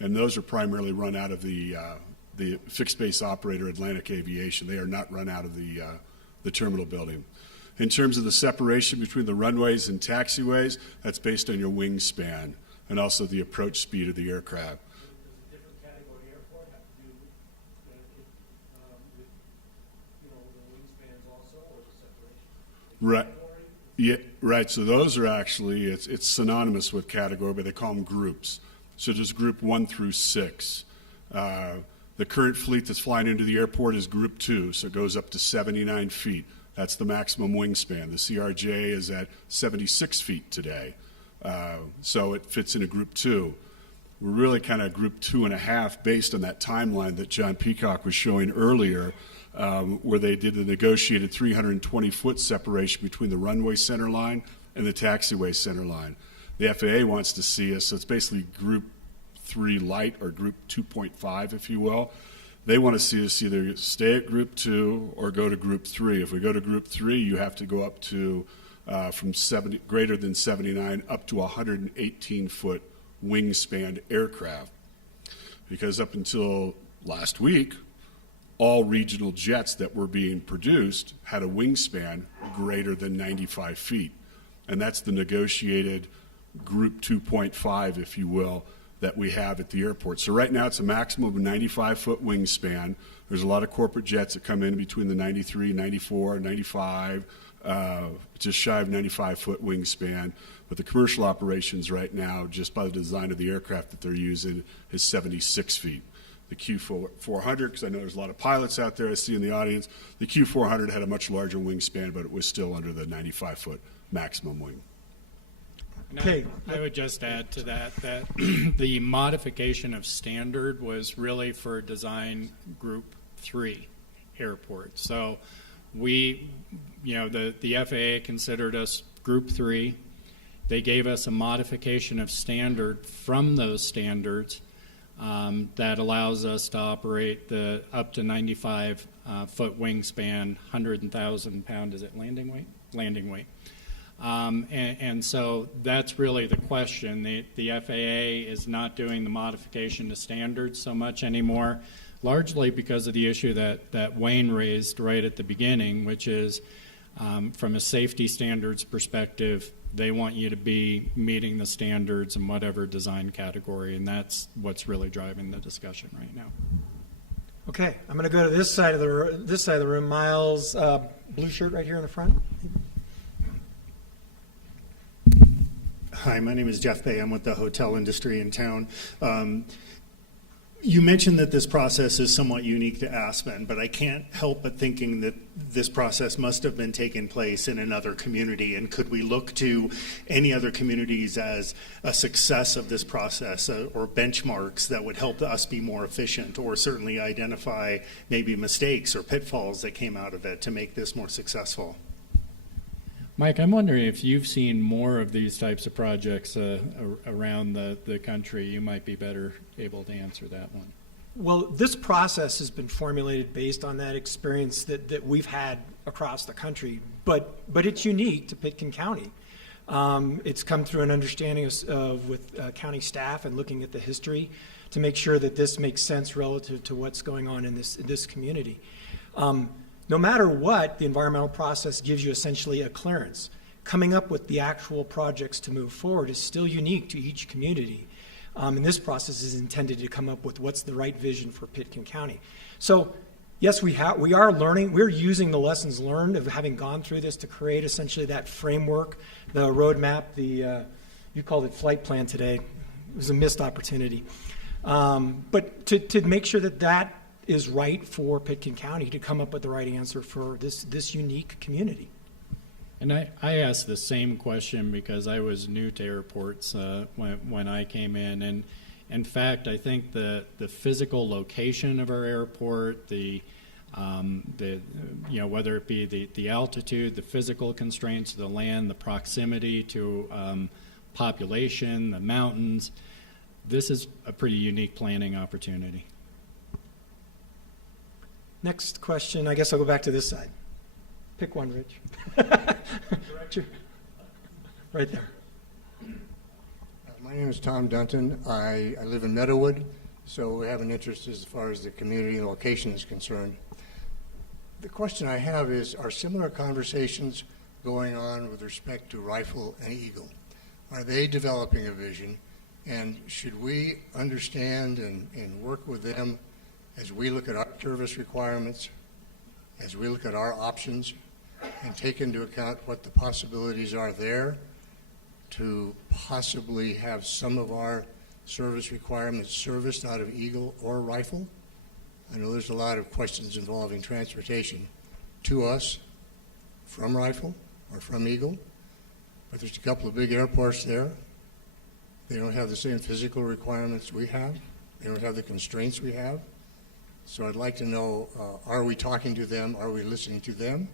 And those are primarily run out of the fixed base operator, Atlantic Aviation. They are not run out of the terminal building. In terms of the separation between the runways and taxiways, that's based on your wingspan and also the approach speed of the aircraft. Does a different category airport have to do with the wingspans also, or the separation? Right. Yeah, right. So those are actually, it's synonymous with category, but they call them groups. So just group 1 through 6. The current fleet that's flying into the airport is group 2, so it goes up to 79 feet. That's the maximum wingspan. The CRJ is at 76 feet today. So it fits into group 2. We're really kind of group 2.5 based on that timeline that John Peacock was showing earlier, where they did the negotiated 320-foot separation between the runway center line and the taxiway center line. The FAA wants to see us, so it's basically group 3 light or group 2.5, if you will. They want to see us either stay at group 2 or go to group 3. If we go to group 3, you have to go up to from greater than 79 up to 118-foot wingspan aircraft. Because up until last week, all regional jets that were being produced had a wingspan greater than 95 feet. And that's the negotiated group 2.5, if you will, that we have at the airport. So right now it's a maximum of a 95-foot wingspan. There's a lot of corporate jets that come in between the 93, 94, 95, just shy of 95-foot wingspan. But the commercial operations right now, just by the design of the aircraft that they're using, is 76 feet. The Q400, because I know there's a lot of pilots out there I see in the audience, the Q400 had a much larger wingspan, but it was still under the 95-foot maximum wing. Okay. I would just add to that the modification of standard was really for design group 3 airports. So we, the FAA considered us group 3. They gave us a modification of standard from those standards that allows us to operate the up to 95-foot wingspan, 100,000 pound, is it landing weight? Landing weight. And so that's really the question. The FAA is not doing the modification to standards so much anymore, largely because of the issue that Wayne raised right at the beginning, which is from a safety standards perspective, they want you to be meeting the standards in whatever design category, and that's what's really driving the discussion right now. Okay, I'm going to go to this side of the room. Miles, blue shirt right here in the front. Hi, my name is Jeff Bay. I'm with the hotel industry in town. You mentioned that this process is somewhat unique to Aspen, but I can't help but thinking that this process must have been taking place in another community. And could we look to any other communities as a success of this process or benchmarks that would help us be more efficient, or certainly identify maybe mistakes or pitfalls that came out of it to make this more successful? Mike, I'm wondering if you've seen more of these types of projects around the country. You might be better able to answer that one. Well, this process has been formulated based on that experience that we've had across the country, but it's unique to Pitkin County. It's come through an understanding with county staff and looking at the history to make sure that this makes sense relative to what's going on in this community. No matter what, the environmental process gives you essentially a clearance. Coming up with the actual projects to move forward is still unique to each community. And this process is intended to come up with what's the right vision for Pitkin County. So yes, we are learning. We're using the lessons learned of having gone through this to create essentially that framework, the roadmap, you called it flight plan today. It was a missed opportunity. But to make sure that is right for Pitkin County to come up with the right answer for this unique community. And I asked the same question because I was new to airports when I came in. And in fact, I think the physical location of our airport, whether it be the altitude, the physical constraints of the land, the proximity to population, the mountains, this is a pretty unique planning opportunity. Next question, I guess I'll go back to this side. Pick one, Rich. Right there. My name is Tom Dunton. I live in Meadowood, so we have an interest as far as the community and location is concerned. The question I have is, are similar conversations going on with respect to Rifle and Eagle? Are they developing a vision? And should we understand and work with them as we look at our service requirements, as we look at our options, and take into account what the possibilities are there to possibly have some of our service requirements serviced out of Eagle or Rifle? I know there's a lot of questions involving transportation to us from Rifle or from Eagle, but there's a couple of big airports there. They don't have the same physical requirements we have. They don't have the constraints we have. So I'd like to know, are we talking to them? Are we listening to them?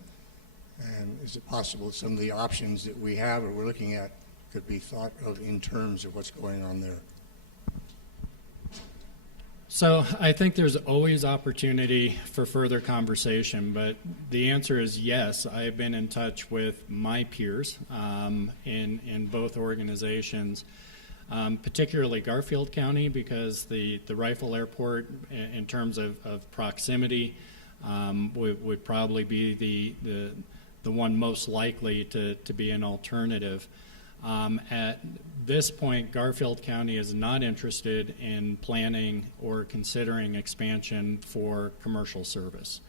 And is it possible some of the options that we have or we're looking at could be thought of in terms of what's going on there? So I think there's always opportunity for further conversation, but the answer is yes. I have been in touch with my peers in both organizations, particularly Garfield County, because the Rifle Airport, in terms of proximity, would probably be the one most likely to be an alternative. At this point, Garfield County is not interested in planning or considering expansion for commercial service.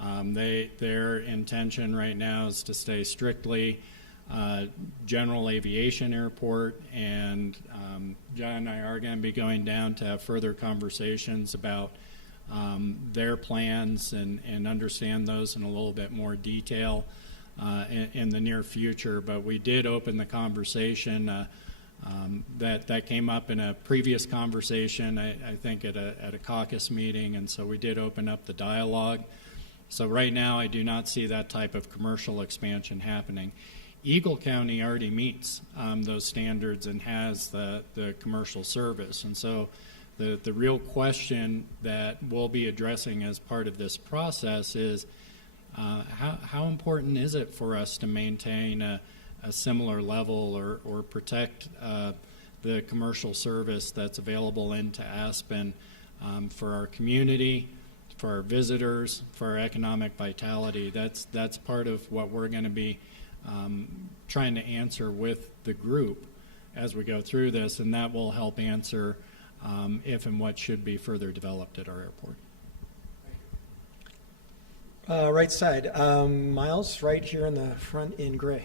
Their intention right now is to stay strictly general aviation airport, and John and I are going to be going down to have further conversations about their plans and understand those in a little bit more detail in the near future. But we did open the conversation that came up in a previous conversation, I think at a caucus meeting, and so we did open up the dialogue. So right now I do not see that type of commercial expansion happening. Eagle County already meets those standards and has the commercial service, and so the real question that we'll be addressing as part of this process is how important is it for us to maintain a similar level or protect the commercial service that's available into Aspen for our community, for our visitors, for our economic vitality. That's part of what we're going to be trying to answer with the group as we go through this, and that will help answer if and what should be further developed at our airport. Right side. Miles, right here in the front in gray.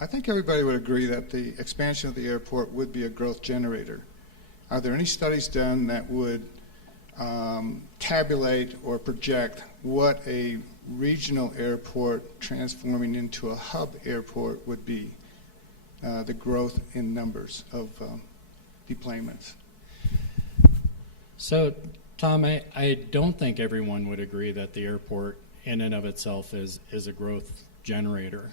I think everybody would agree that the expansion of the airport would be a growth generator. Are there any studies done that would tabulate or project what a regional airport transforming into a hub airport would be, the growth in numbers of deplanements? So, Tom, I don't think everyone would agree that the airport in and of itself is a growth generator.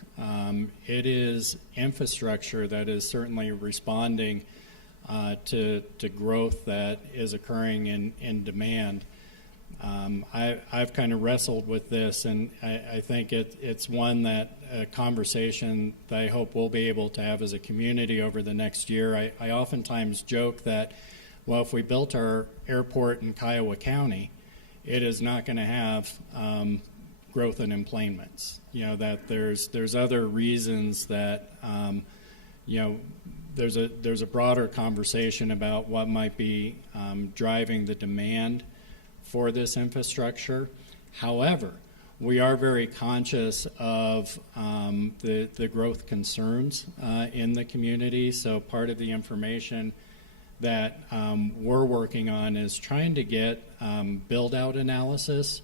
It is infrastructure that is certainly responding to growth that is occurring in demand. I've kind of wrestled with this, and I think it's one that a conversation that I hope we'll be able to have as a community over the next year. I oftentimes joke that, well, if we built our airport in Kiowa County, it is not going to have growth in emplanements. You know, that there's other reasons that there's a broader conversation about what might be driving the demand for this infrastructure. However, we are very conscious of the growth concerns in the community. So part of the information that we're working on is trying to get build-out analysis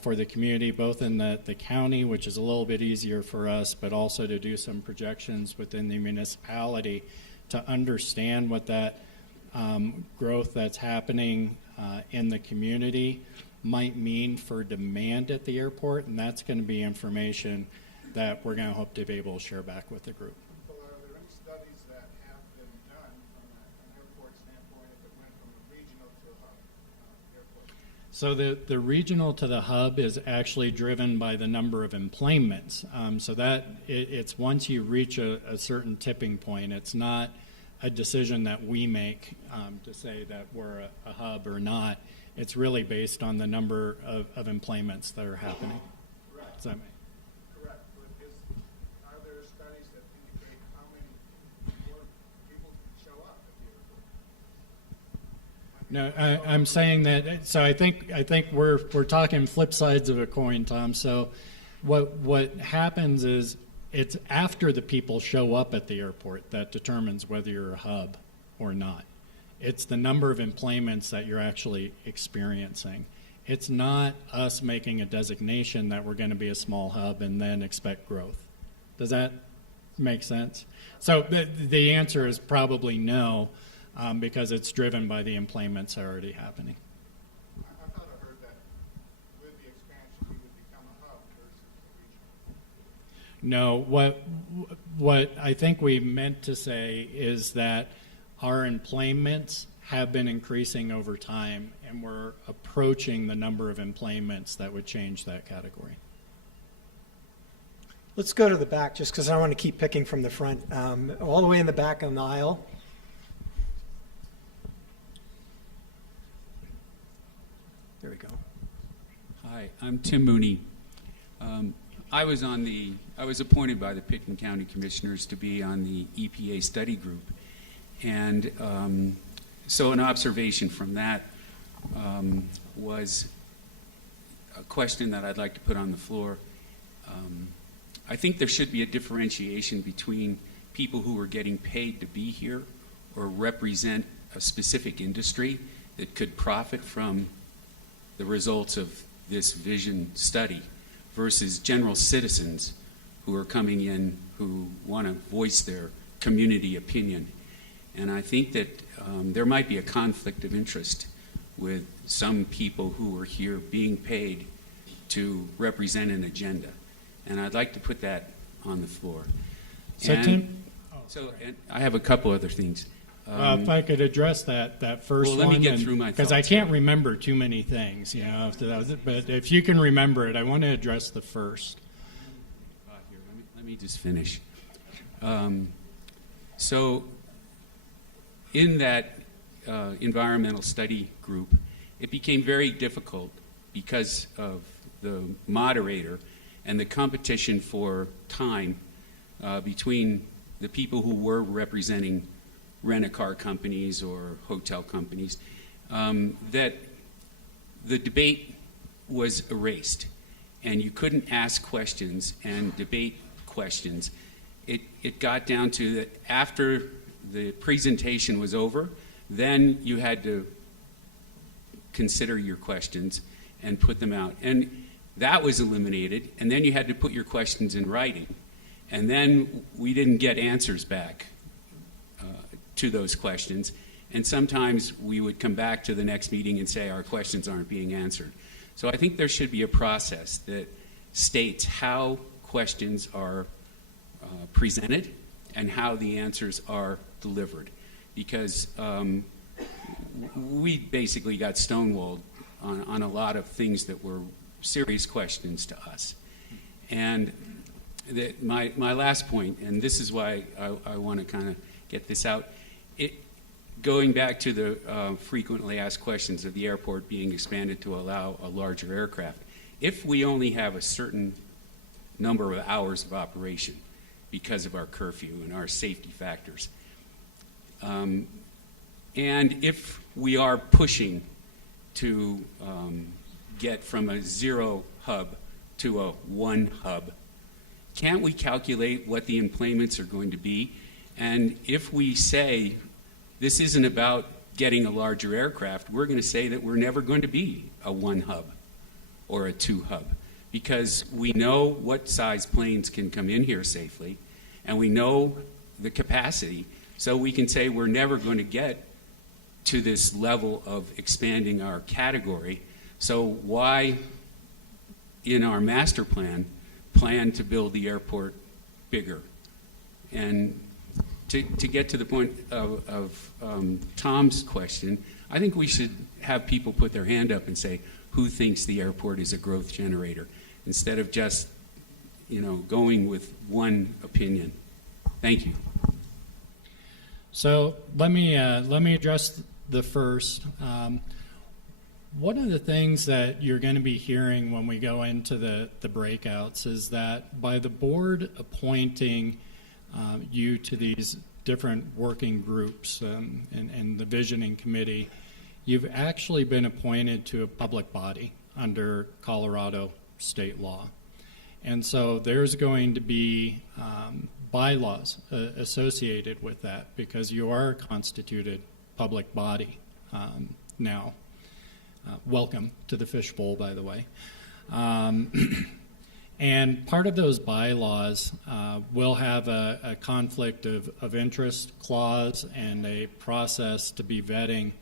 for the community, both in the county, which is a little bit easier for us, but also to do some projections within the municipality to understand what that growth that's happening in the community might mean for demand at the airport, and that's going to be information that we're going to hope to be able to share back with the group. Well, are there any studies that have been done from an airport standpoint if it went from a regional to a hub airport? So the regional to the hub is actually driven by the number of emplanements. So that it's once you reach a certain tipping point, it's not a decision that we make to say that we're a hub or not. It's really based on the number of emplanements that are happening. Correct. Does that make? Correct. But are there studies that indicate how many more people show up at the airport? No, I'm saying that. So I think we're talking flip sides of a coin, Tom. So what happens is it's after the people show up at the airport that determines whether you're a hub or not. It's the number of employments that you're actually experiencing. It's not us making a designation that we're going to be a small hub and then expect growth. Does that make sense? So the answer is probably no, because it's driven by the employments already happening. I thought I heard that with the expansion, we would become a hub versus a regional. No, what I think we meant to say is that our employments have been increasing over time, and we're approaching the number of employments that would change that category. Let's go to the back, just because I want to keep picking from the front. All the way in the back on the aisle. There we go. Hi, I'm Tim Mooney. I was appointed by the Pitkin County Commissioners to be on the EPA study group, and so an observation from that was a question that I'd like to put on the floor. I think there should be a differentiation between people who are getting paid to be here or represent a specific industry that could profit from the results of this vision study versus general citizens who are coming in who want to voice their community opinion. And I think that there might be a conflict of interest with some people who are here being paid to represent an agenda. And I'd like to put that on the floor. So, and, Tim? and I have a couple other things. If I could address that first one. Well, let me get through my because I thoughts can't remember too many things, but if you can remember it, I want to address the first. Here, let me just finish. So in that environmental study group, it became very difficult because of the moderator and the competition for time between the people who were representing rent-a-car companies or hotel companies, that the debate was erased, and you couldn't ask questions and debate questions. It got down to that after the presentation was over, then you had to consider your questions and put them out. And that was eliminated, and then you had to put your questions in writing. And then we didn't get answers back to those questions. And sometimes we would come back to the next meeting and say our questions aren't being answered. So I think there should be a process that states how questions are presented and how the answers are delivered. Because we basically got stonewalled on a lot of things that were serious questions to us. And my last point, and this is why I want to kind of get this out, going back to the frequently asked questions of the airport being expanded to allow a larger aircraft, if we only have a certain number of hours of operation because of our curfew and our safety factors, and if we are pushing to get from a 0 hub to a 1 hub, can't we calculate what the employments are going to be? And if we say this isn't about getting a larger aircraft, we're going to say that we're never going to be a 1 hub or a 2 hub, because we know what size planes can come in here safely, and we know the capacity, so we can say we're never going to get to this level of expanding our category. So why, in our master plan to build the airport bigger? And to get to the point of Tom's question, I think we should have people put their hand up and say, who thinks the airport is a growth generator, instead of just, going with one opinion. Thank you. So let me address the first. One of the things that you're going to be hearing when we go into the breakouts is that by the board appointing you to these different working groups and the visioning committee, you've actually been appointed to a public body under Colorado state law. And so there's going to be bylaws associated with that because you are a constituted public body now. Welcome to the fishbowl, by the way. And part of those bylaws will have a conflict of interest clause and a process to be vetting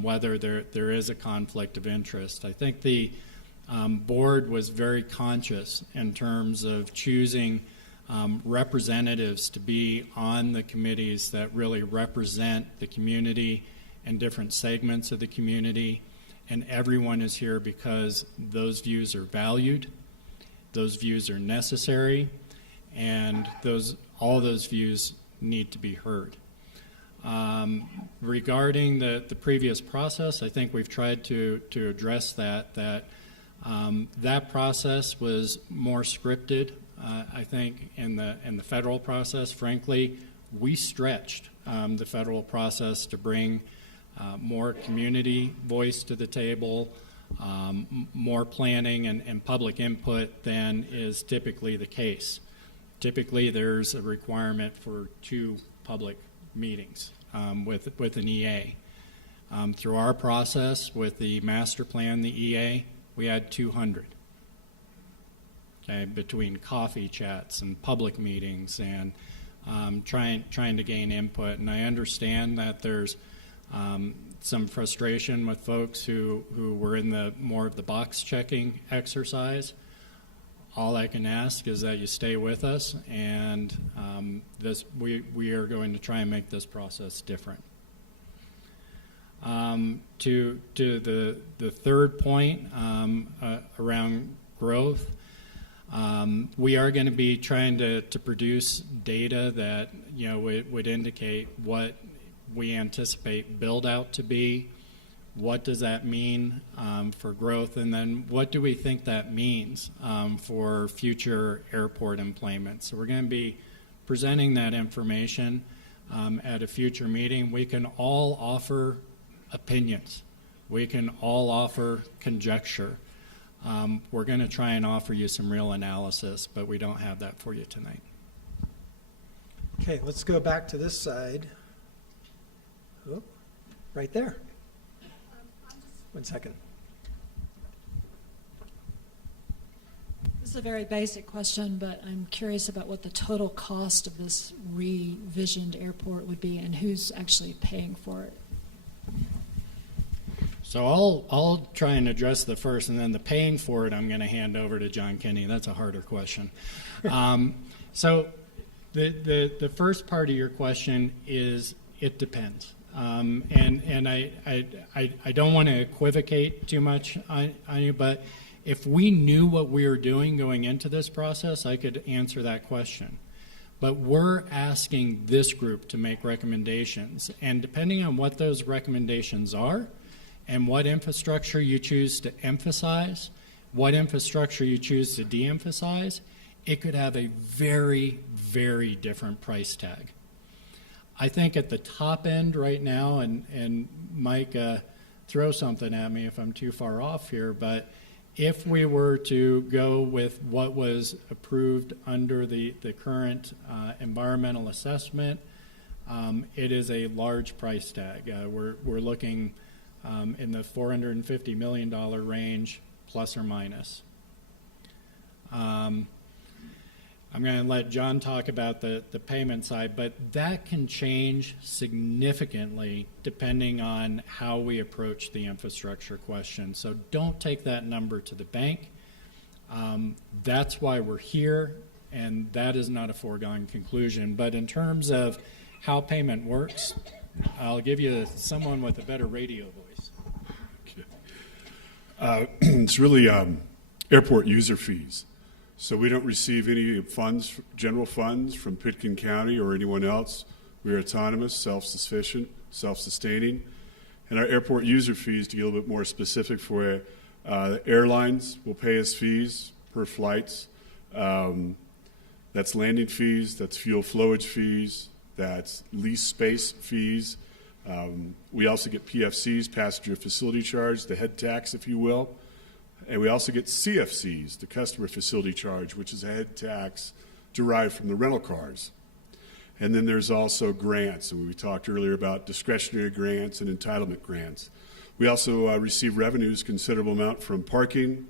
whether there is a conflict of interest. I think the board was very conscious in terms of choosing representatives to be on the committees that really represent the community and different segments of the community. And everyone is here because those views are valued, those views are necessary, and all those views need to be heard. Regarding the previous process, I think we've tried to address that process was more scripted. I think in the federal process, frankly, we stretched the federal process to bring more community voice to the table, more planning and public input than is typically the case. Typically, there's a requirement for 2 public meetings with an EA. Through our process with the master plan, the EA, we had 200. Okay, between coffee chats and public meetings and trying to gain input. And I understand that there's some frustration with folks who were in more of the box checking exercise. All I can ask is that you stay with us, and we are going to try and make this process different. To the third point around growth, we are going to be trying to produce data that would indicate what we anticipate build out to be. What does that mean for growth? And then what do we think that means for future airport employment? So we're going to be presenting that information at a future meeting. We can all offer opinions. We can all offer conjecture. We're going to try and offer you some real analysis, but we don't have that for you tonight. Okay, let's go back to this side. Oh, right there. 1 second. This is a very basic question, but I'm curious about what the total cost of this revisioned airport would be and who's actually paying for it. So I'll try and address the first, and then the paying for it I'm going to hand over to John Kinney. That's a harder question. So the first part of your question is it depends. And I don't want to equivocate too much on you, but if we knew what we were doing going into this process, I could answer that question. But we're asking this group to make recommendations, and depending on what those recommendations are and what infrastructure you choose to emphasize, what infrastructure you choose to de-emphasize, it could have a very, very different price tag. I think at the top end right now, and Mike, throw something at me if I'm too far off here, but if we were to go with what was approved under the current environmental assessment, it is a large price tag. We're looking in the $450 million range, plus or minus. I'm going to let John talk about the payment side, but that can change significantly depending on how we approach the infrastructure question. So don't take that number to the bank. That's why we're here, and that is not a foregone conclusion. But in terms of how payment works, I'll give you someone with a better radio voice. Okay. It's really airport user fees. So we don't receive any funds, general funds from Pitkin County or anyone else. We are autonomous, self-sufficient, self-sustaining. And our airport user fees, to get a little bit more specific for you, the airlines will pay us fees per flights. That's landing fees, that's fuel flowage fees, that's lease space fees. We also get PFCs, passenger facility charge, the head tax, if you will. And we also get CFCs, the customer facility charge, which is a head tax derived from the rental cars. And then there's also grants, and we talked earlier about discretionary grants and entitlement grants. We also receive revenues, considerable amount from parking,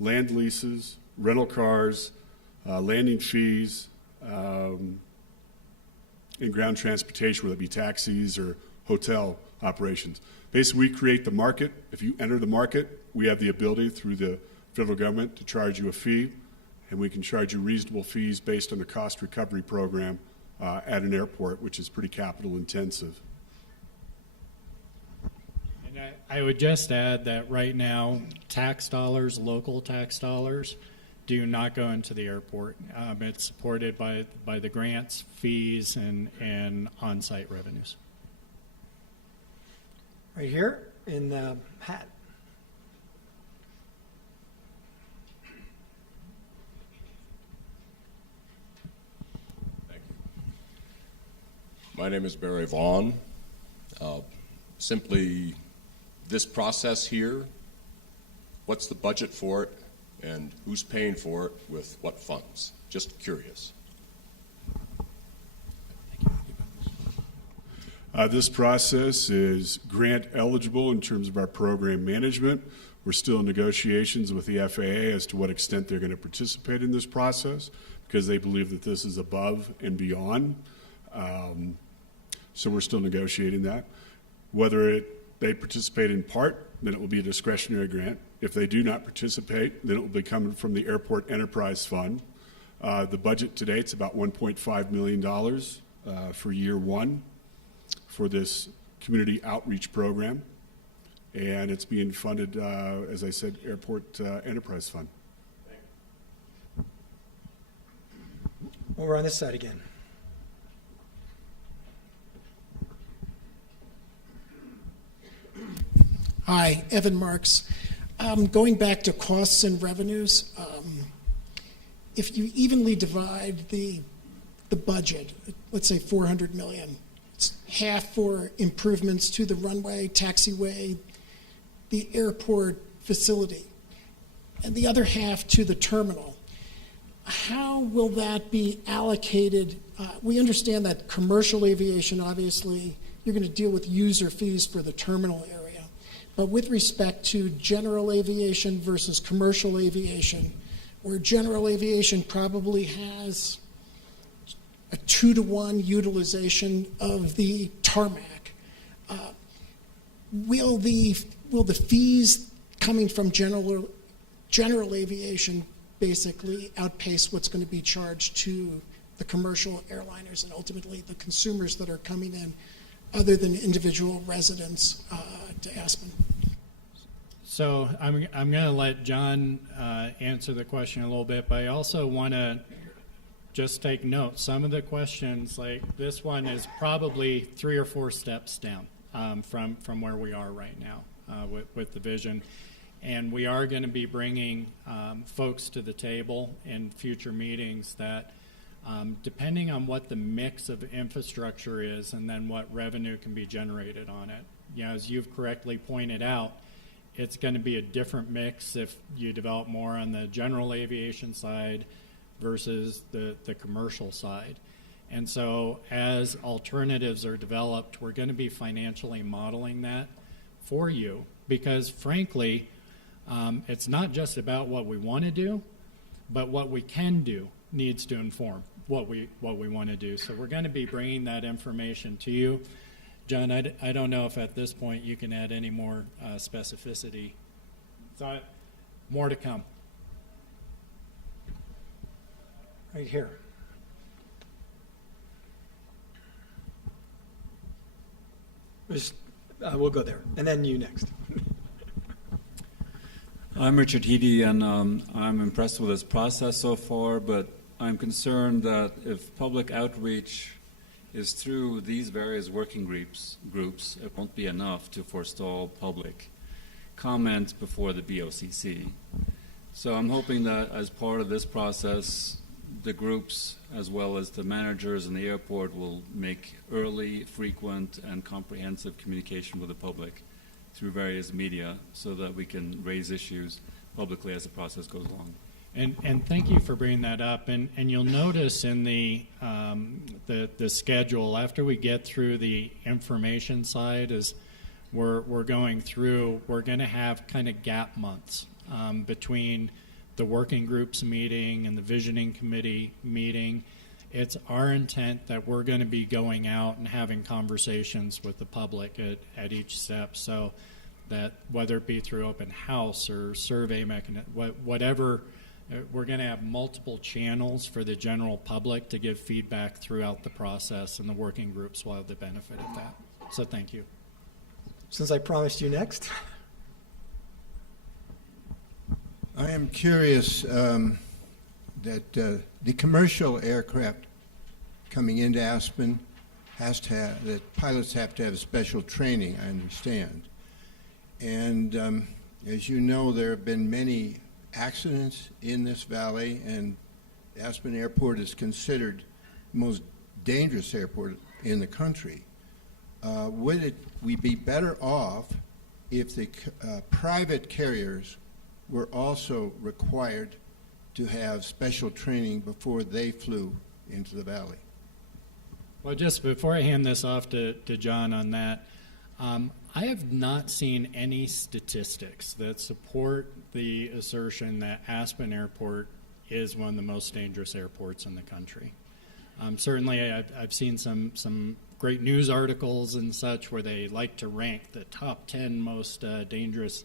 land leases, rental cars, landing fees, and ground transportation, whether it be taxis or hotel operations. Basically, we create the market. If you enter the market, we have the ability through the federal government to charge you a fee, and we can charge you reasonable fees based on the cost recovery program at an airport, which is pretty capital intensive. And I would just add that right now, tax dollars, local tax dollars, do not go into the airport. It's supported by the grants, fees, and on-site revenues. Right here in the hat. My name is Barry Vaughn. Simply, this process here, what's the budget for it, and who's paying for it with what funds? Just curious. This process is grant eligible in terms of our program management. We're still in negotiations with the FAA as to what extent they're going to participate in this process, because they believe that this is above and beyond. So we're still negotiating that. Whether they participate in part, then it will be a discretionary grant. If they do not participate, then it will be coming from the Airport Enterprise Fund. The budget to date is about $1.5 million for year one for this community outreach program. And it's being funded, as I said, Airport Enterprise Fund. Over on this side again. Hi, Evan Marks. Going back to costs and revenues, if you evenly divide the budget, let's say $400 million, it's half for improvements to the runway, taxiway, the airport facility, and the other half to the terminal. How will that be allocated? We understand that commercial aviation, obviously, you're going to deal with user fees for the terminal area. But with respect to general aviation versus commercial aviation, where general aviation probably has a 2-to-1 utilization of the tarmac, will the fees coming from general aviation basically outpace what's going to be charged to the commercial airliners and ultimately the consumers that are coming in, other than individual residents to Aspen? So I'm going to let John answer the question a little bit, but I also want to just take note. Some of the questions, like this one, is probably 3 or 4 steps down from where we are right now with the vision. And we are going to be bringing folks to the table in future meetings that, depending on what the mix of infrastructure is and then what revenue can be generated on it. You know, as you've correctly pointed out, it's going to be a different mix if you develop more on the general aviation side versus the commercial side. And so as alternatives are developed, we're going to be financially modeling that for you, because frankly, it's not just about what we want to do, but what we can do needs to inform what we want to do. So we're going to be bringing that information to you. John, I don't know if at this point you can add any more specificity. So more to come. Right here. We'll go there, and then you next. I'm Richard Heedy, and I'm impressed with this process so far, but I'm concerned that if public outreach is through these various working groups, it won't be enough to forestall public comment before the BOCC. So I'm hoping that as part of this process, the groups as well as the managers in the airport will make early, frequent, and comprehensive communication with the public through various media so that we can raise issues publicly as the process goes along. And thank you for bringing that up. And you'll notice in the schedule, after we get through the information side, as we're going through, we're going to have kind of gap months between the working groups meeting and the visioning committee meeting. It's our intent that we're going to be going out and having conversations with the public at each step, so that whether it be through open house or survey mechanism, whatever, we're going to have multiple channels for the general public to give feedback throughout the process, and the working groups will have the benefit of that. So thank you. Since I promised you next. I am curious that the commercial aircraft coming into Aspen that pilots have to have special training, I understand. And as you know, there have been many accidents in this valley, and Aspen Airport is considered the most dangerous airport in the country. Would we be better off if the private carriers were also required to have special training before they flew into the valley? Well, just before I hand this off to John on that, I have not seen any statistics that support the assertion that Aspen Airport is one of the most dangerous airports in the country. Certainly, I've seen some great news articles and such where they like to rank the top 10 most dangerous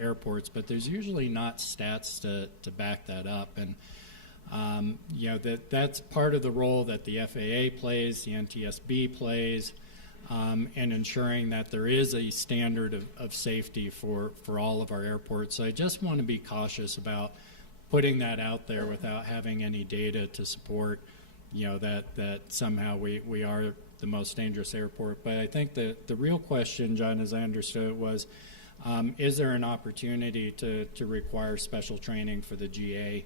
airports, but there's usually not stats to back that up. And that's part of the role that the FAA plays, the NTSB plays, and ensuring that there is a standard of safety for all of our airports. So I just want to be cautious about putting that out there without having any data to support, that somehow we are the most dangerous airport. But I think the real question, John, as I understood it, was, is there an opportunity to require special training for the GA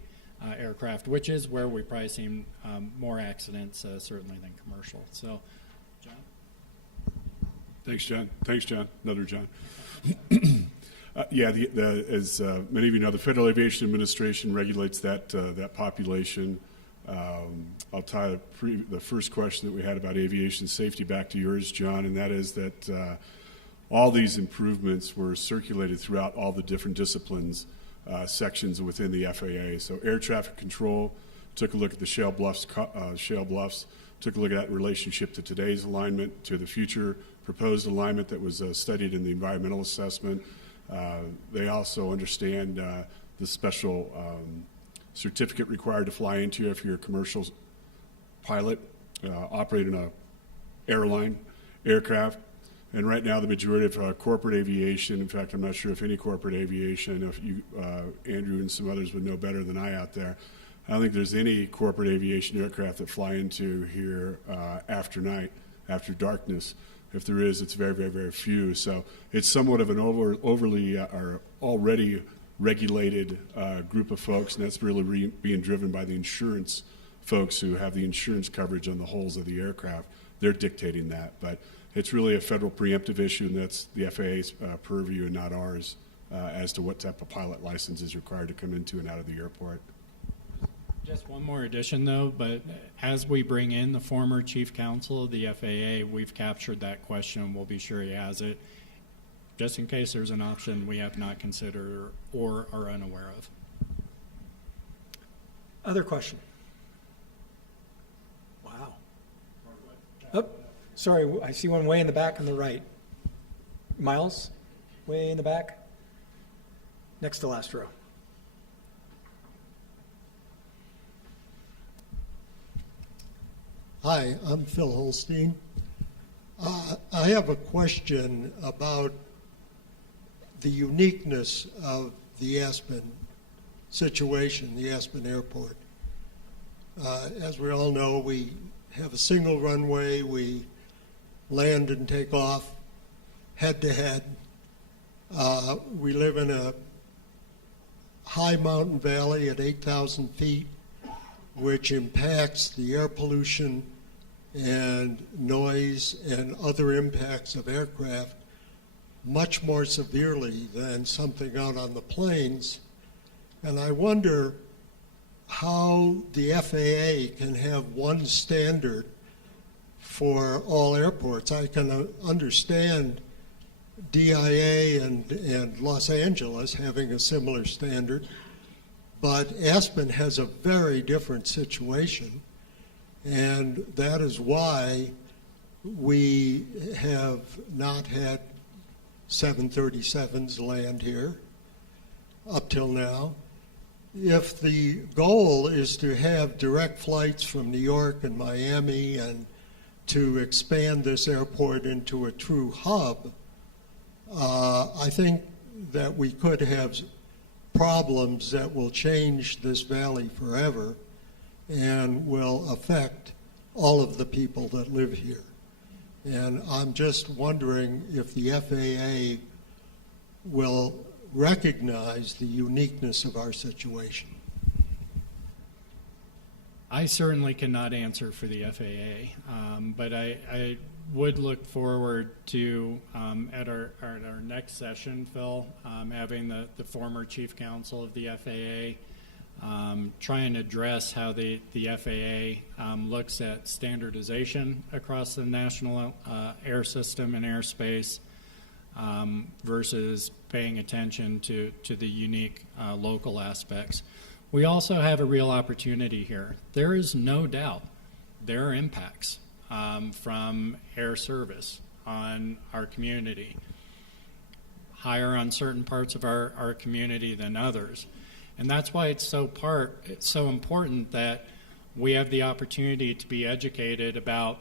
aircraft, which is where we probably see more accidents, certainly, than commercial. So, John? Thanks, John. Another John. As many of you know, the Federal Aviation Administration regulates that population. I'll tie the first question that we had about aviation safety back to yours, John, and that is that all these improvements were circulated throughout all the different disciplines sections within the FAA. So air traffic control took a look at the Shale Bluffs, took a look at that in relationship to today's alignment, to the future proposed alignment that was studied in the environmental assessment. They also understand the special certificate required to fly into if you're a commercial pilot operating an airline aircraft. And right now, the majority of corporate aviation, in fact, I'm not sure if any corporate aviation, if you, Andrew and some others would know better than I out there, I don't think there's any corporate aviation aircraft that fly into here after night, after darkness. If there is, it's very, very, very few. So it's somewhat of an overly or already regulated group of folks, and that's really being driven by the insurance folks who have the insurance coverage on the hulls of the aircraft. They're dictating that. But it's really a federal preemptive issue, and that's the FAA's purview and not ours as to what type of pilot license is required to come into and out of the airport. Just one more addition, though, but as we bring in the former chief counsel of the FAA, we've captured that question. We'll be sure he has it, just in case there's an option we have not considered or are unaware of. Other question? Wow. Oh, sorry, I see one way in the back on the right. Miles, way in the back, next to last row. Hi, I'm Phil Holstein. I have a question about the uniqueness of the Aspen situation, the Aspen Airport. As we all know, we have a single runway. We land and take off head to head. We live in a high mountain valley at 8,000 feet. which impacts the air pollution and noise and other impacts of aircraft much more severely than something out on the plains. And I wonder how the FAA can have one standard for all airports. I can understand DIA and Los Angeles having a similar standard, but Aspen has a very different situation, and that is why we have not had 737s land here up till now. If the goal is to have direct flights from New York and Miami and to expand this airport into a true hub, I think that we could have problems that will change this valley forever and will affect all of the people that live here. And I'm just wondering if the FAA will recognize the uniqueness of our situation. I certainly cannot answer for the FAA, but I would look forward to, at our next session, Phil, having the former chief counsel of the FAA try and address how the FAA looks at standardization across the national air system and airspace versus paying attention to the unique local aspects. We also have a real opportunity here. There is no doubt there are impacts from air service on our community, higher on certain parts of our community than others. And that's why it's so important that we have the opportunity to be educated about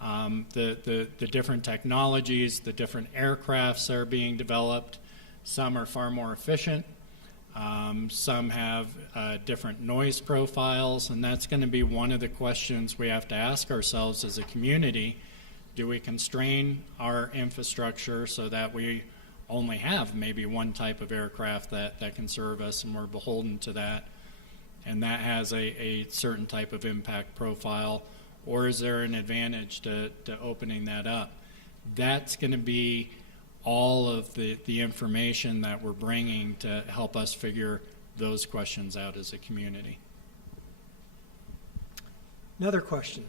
the different technologies, the different aircrafts that are being developed. Some are far more efficient. Some have different noise profiles, and that's going to be one of the questions we have to ask ourselves as a community. Do we constrain our infrastructure so that we only have maybe one type of aircraft that can serve us and we're beholden to that, and that has a certain type of impact profile, or is there an advantage to opening that up? That's going to be all of the information that we're bringing to help us figure those questions out as a community. Another question.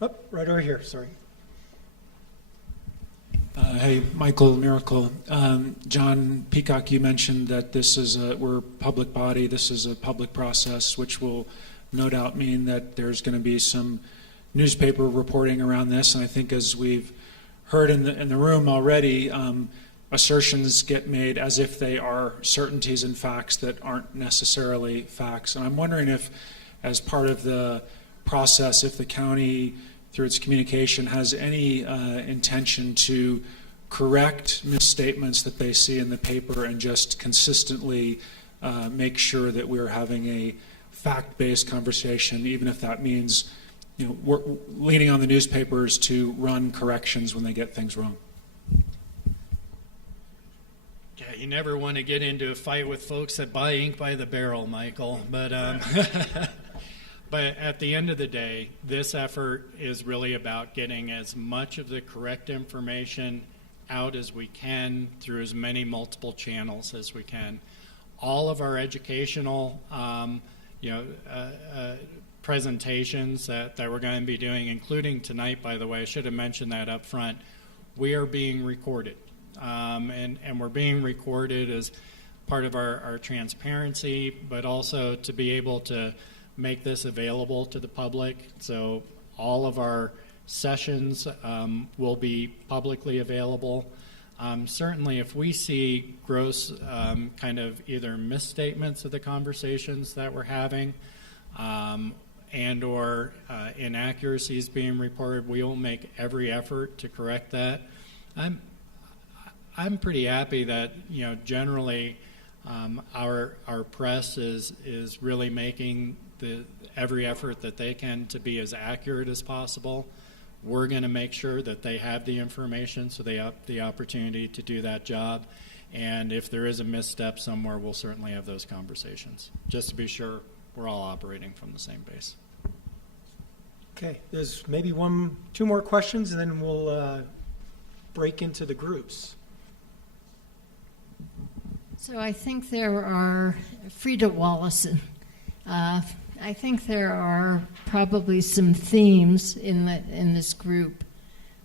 Oh, right over here, sorry. Hey, Michael Miracle. John Peacock, you mentioned that we're a public body, this is a public process, which will no doubt mean that there's going to be some newspaper reporting around this, and I think as we've heard in the room already, assertions get made as if they are certainties and facts that aren't necessarily facts. And I'm wondering if, as part of the process, if the county, through its communication, has any intention to correct misstatements that they see in the paper and just consistently make sure that we're having a fact-based conversation, even if that means we're leaning on the newspapers to run corrections when they get things wrong. Yeah, you never want to get into a fight with folks that buy ink by the barrel, Michael. But but at the end of the day, this effort is really about getting as much of the correct information out as we can through as many multiple channels as we can. All of our educational, presentations that we're going to be doing, including tonight, by the way, I should have mentioned that up front, we are being recorded. And we're being recorded as part of our transparency, but also to be able to make this available to the public. So all of our sessions will be publicly available. Certainly if we see gross kind of either misstatements of the conversations that we're having, and or inaccuracies being reported, we will make every effort to correct that. I'm pretty happy that generally our press is really making every effort that they can to be as accurate as possible. We're going to make sure that they have the information so they have the opportunity to do that job. And if there is a misstep somewhere, we'll certainly have those conversations, just to be sure we're all operating from the same base. Okay, there's maybe two more questions, and then we'll break into the groups. So I think there are, Frida Wallison, I think there are probably some themes in this group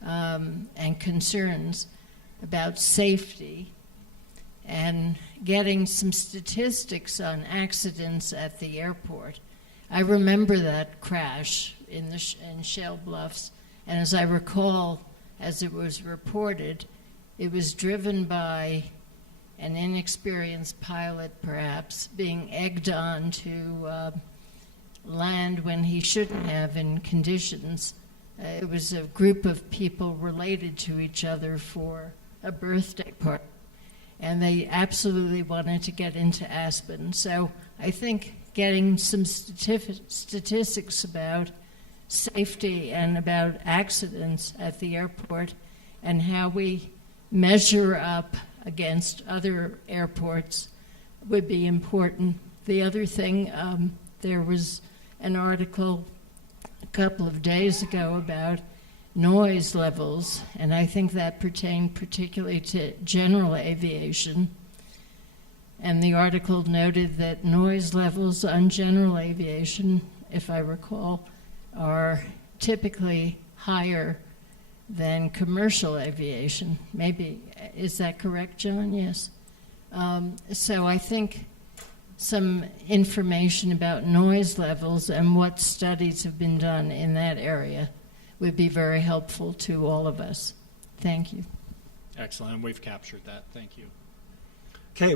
and concerns about safety and getting some statistics on accidents at the airport. I remember that crash in Shell Bluffs, and as I recall, as it was reported, it was driven by an inexperienced pilot, perhaps, being egged on to land when he shouldn't have in conditions. It was a group of people related to each other for a birthday party, and they absolutely wanted to get into Aspen. So I think getting some statistics about safety and about accidents at the airport and how we measure up against other airports would be important. The other thing, there was an article a couple of days ago about noise levels, and I think that pertained particularly to general aviation. And the article noted that noise levels on general aviation, if I recall, are typically higher than commercial aviation. Maybe, is that correct, John? Yes. So I think some information about noise levels and what studies have been done in that area would be very helpful to all of us. Thank you. Excellent. We've captured that. Thank you. Okay,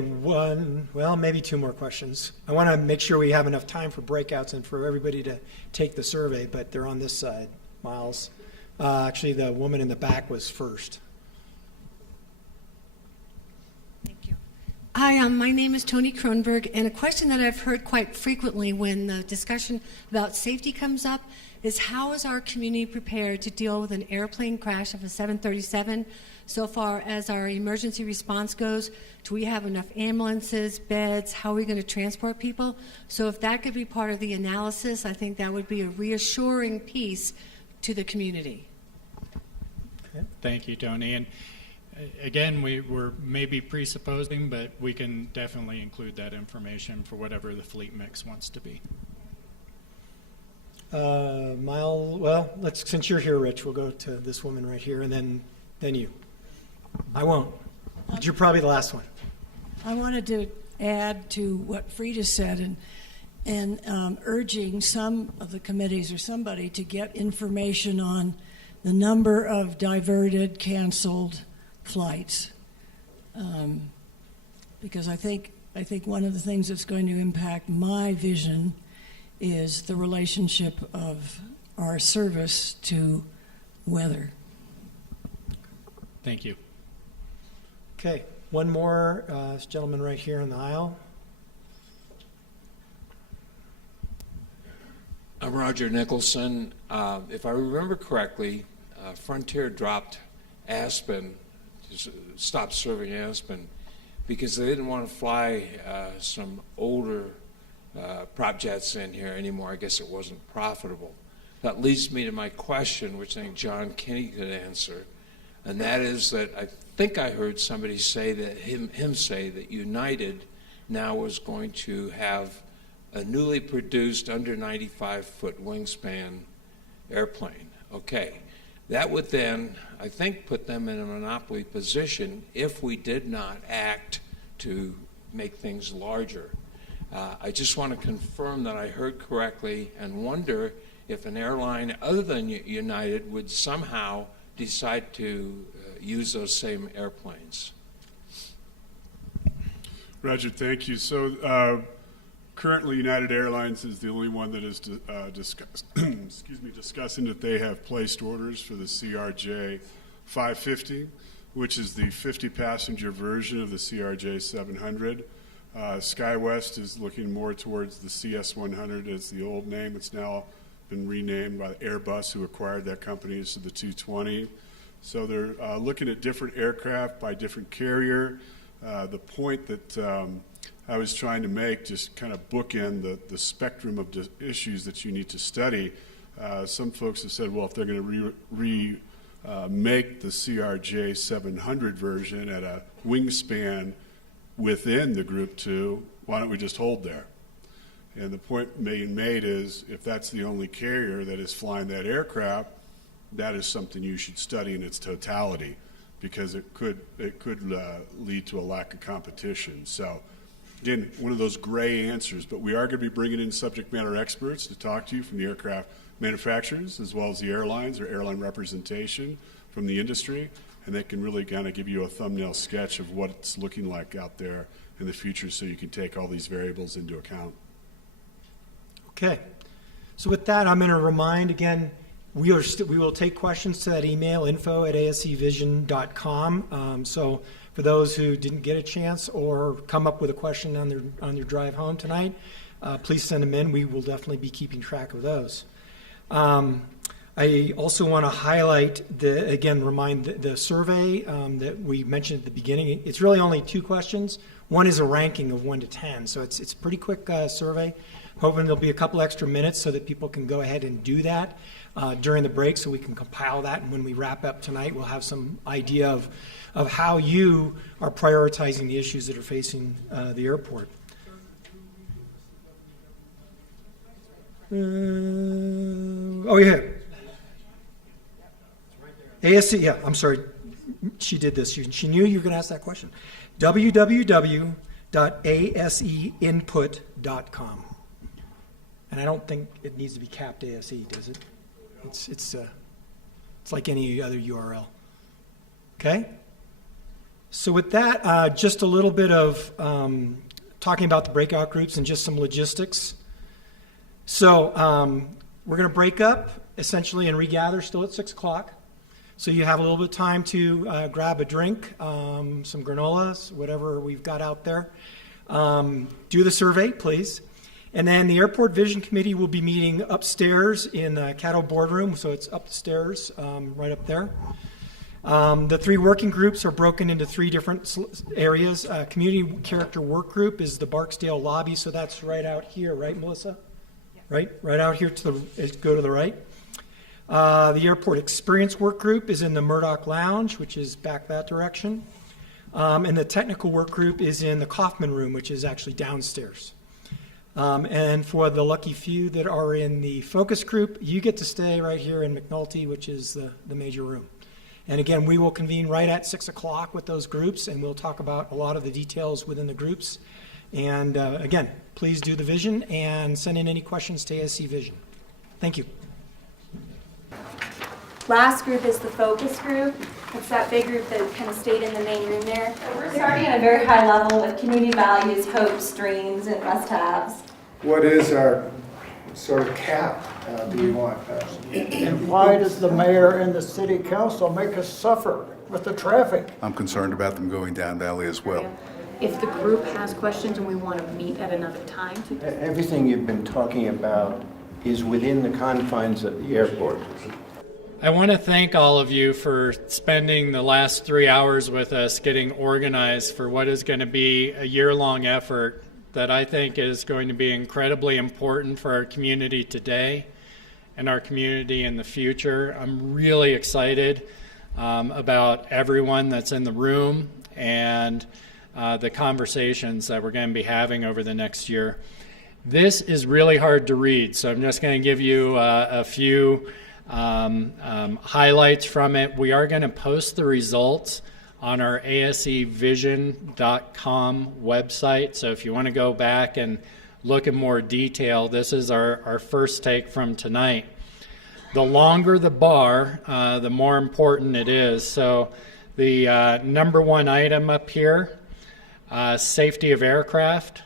maybe two more questions. I want to make sure we have enough time for breakouts and for everybody to take the survey, but they're on this side. Miles. Actually, the woman in the back was first. Hi, my name is Toni Kronberg, and a question that I've heard quite frequently when the discussion about safety comes up is how is our community prepared to deal with an airplane crash of a 737? So far as our emergency response goes, do we have enough ambulances, beds? How are we going to transport people? So if that could be part of the analysis, I think that would be a reassuring piece to the community. Okay. Thank you, Toni. And again, we're maybe presupposing, but we can definitely include that information for whatever the fleet mix wants to be. Since you're here, Rich, we'll go to this woman right here, and then you. I won't. But you're probably the last one. I wanted to add to what Frida said and urging some of the committees or somebody to get information on the number of diverted, canceled flights, because I think one of the things that's going to impact my vision is the relationship of our service to weather. Thank you. Okay, one more. This gentleman right here in the aisle. I'm Roger Nicholson. If I remember correctly, Frontier dropped Aspen, stopped serving Aspen, because they didn't want to fly some older prop jets in here anymore. I guess it wasn't profitable. That leads me to my question, which I think John Kinney could answer, and that is that I think I heard somebody say that him say that United now is going to have a newly produced under 95-foot wingspan airplane. Okay. That would then, I think, put them in a monopoly position if we did not act to make things larger. I just want to confirm that I heard correctly and wonder if an airline other than United would somehow decide to use those same airplanes. Roger, thank you. So currently United Airlines is the only one that is discussing that they have placed orders for the CRJ 550, which is the 50-passenger version of the CRJ 700. SkyWest is looking more towards the CS100 as the old name. It's now been renamed by Airbus, who acquired that company, as the 220. So they're looking at different aircraft by different carrier. The point that I was trying to make, just kind of bookend the spectrum of issues that you need to study. Some folks have said, well, if they're going to make the CRJ 700 version at a wingspan within the Group 2, why don't we just hold there? And the point being made is, if that's the only carrier that is flying that aircraft, that is something you should study in its totality, because it could lead to a lack of competition. So, again, one of those gray answers, but we are going to be bringing in subject matter experts to talk to you from the aircraft manufacturers as well as the airlines or airline representation from the industry, and they can really kind of give you a thumbnail sketch of what it's looking like out there in the future, so you can take all these variables into account. Okay. So with that, I'm going to remind again, we will take questions to that email, info@asevision.com. So for those who didn't get a chance or come up with a question on their drive home tonight, please send them in. We will definitely be keeping track of those. I also want to highlight, remind the survey that we mentioned at the beginning. It's really only 2 questions. One is a ranking of 1 to 10, so it's a pretty quick survey. Hoping there'll be a couple extra minutes so that people can go ahead and do that during the break, so we can compile that, and when we wrap up tonight, we'll have some idea of how you are prioritizing the issues that are facing the airport. Oh, yeah. I'm sorry. She did this. She knew you were going to ask that question. www.aseinput.com. And I don't think it needs to be capped ASE, does it? It's like any other URL. Okay? So with that, just a little bit of talking about the breakout groups and just some logistics. So we're going to break up essentially and regather still at 6 o'clock. So you have a little bit of time to grab a drink, some granolas, whatever we've got out there. Do the survey, please. And then the Airport Vision Committee will be meeting upstairs in the Caddo Boardroom, so it's upstairs, right up there. The 3 working groups are broken into 3 different areas. Community Character Work Group is the Barksdale lobby, so that's right out here, right, Melissa? Yeah. Right out here go to the right. The Airport Experience Work Group is in the Murdoch Lounge, which is back that direction. And the Technical Work Group is in the Kaufman Room, which is actually downstairs. And for the lucky few that are in the focus group, you get to stay right here in McNulty, which is the major room. And again, we will convene right at 6 o'clock with those groups, and we'll talk about a lot of the details within the groups. And again, please do the vision and send in any questions to ASEvision. Thank you. Last group is the focus group. It's that big group that kind of stayed in the main room there. We're starting at a very high level with community values, hopes, dreams, and must-haves. What is our sort of cap do you want? And why does the mayor and the city council make us suffer with the traffic? I'm concerned about them going down Valley as well. If the group has questions and we want to meet at another time. Everything you've been talking about is within the confines of the airport. I want to thank all of you for spending the last 3 hours with us getting organized for what is going to be a year-long effort that I think is going to be incredibly important for our community today and our community in the future. I'm really excited about everyone that's in the room and the conversations that we're going to be having over the next year. This is really hard to read, so I'm just going to give you a few highlights from it. We are going to post the results on our ASEvision.com website, so if you want to go back and look in more detail, this is our first take from tonight. The longer the bar, the more important it is. So the number 1 item up here, safety of aircraft,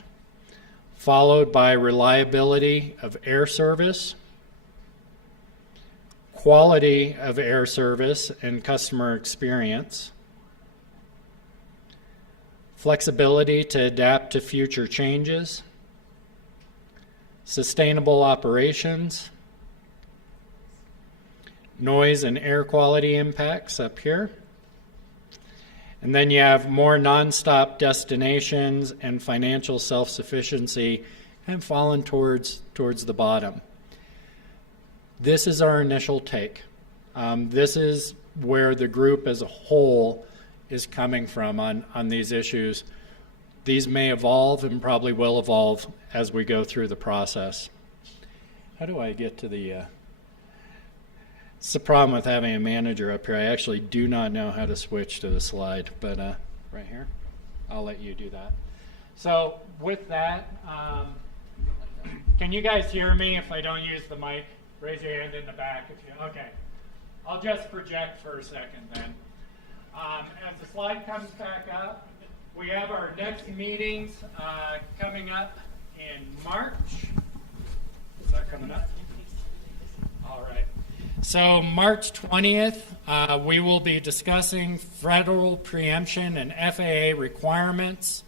followed by reliability of air service, quality of air service and customer experience, flexibility to adapt to future changes, sustainable operations, noise and air quality impacts up here, And then you have more nonstop destinations and financial self-sufficiency and fallen towards the bottom. This is our initial take. This is where the group as a whole is coming from on these issues. These may evolve and probably will evolve as we go through the process. How do I get to the... It's the problem with having a manager up here. I actually do not know how to switch to the slide, but right here, I'll let you do that. So with that, can you guys hear me if I don't use the mic? Raise your hand in the back. Okay. I'll just project for a second then. As the slide comes back up, we have our next meetings coming up in March. Is that coming up? All right. So March 20th, we will be discussing federal preemption and FAA requirements.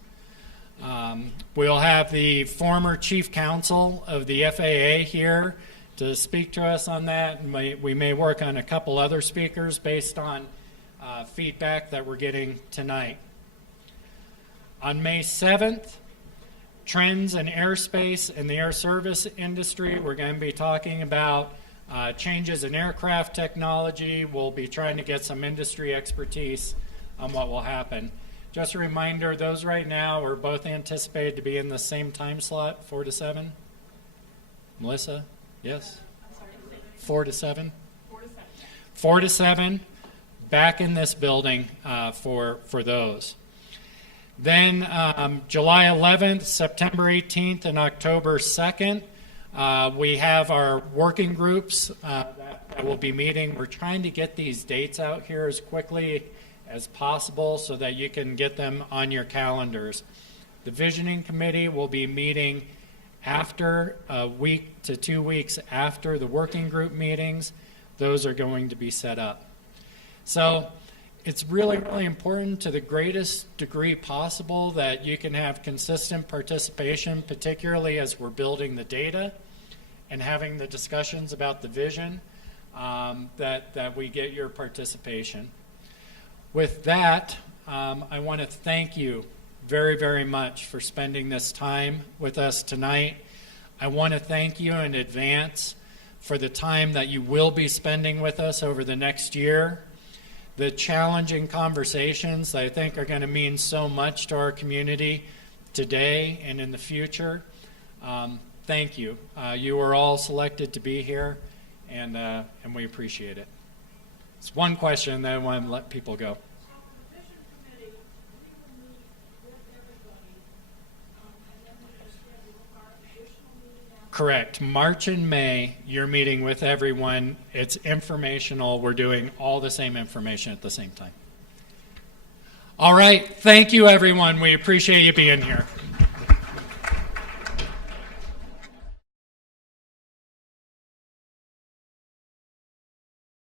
We'll have the former chief counsel of the FAA here to speak to us on that. We may work on a couple other speakers based on feedback that we're getting tonight. On May 7th, trends in airspace and the air service industry. We're going to be talking about changes in aircraft technology. We'll be trying to get some industry expertise on what will happen. Just a reminder, those right now are both anticipated to be in the same time slot, 4 to 7. Melissa? Yes? 4 to 7? 4 to 7. 4 to 7, back in this building for those. Then July 11th, September 18th, and October 2nd, we have our working groups that will be meeting. We're trying to get these dates out here as quickly as possible so that you can get them on your calendars. The Visioning Committee will be meeting after a week to 2 weeks after the working group meetings. Those are going to be set up. So it's really, really important to the greatest degree possible that you can have consistent participation, particularly as we're building the data and having the discussions about the vision, that we get your participation. With that, I want to thank you very, very much for spending this time with us tonight. I want to thank you in advance for the time that you will be spending with us over the next year. The challenging conversations that I think are going to mean so much to our community today and in the future. Thank you. You were all selected to be here, and we appreciate it. It's one question, then I want to let people go. Correct. March and May, you're meeting with everyone. It's informational. We're doing all the same information at the same time. All right. Thank you, everyone. We appreciate you being here.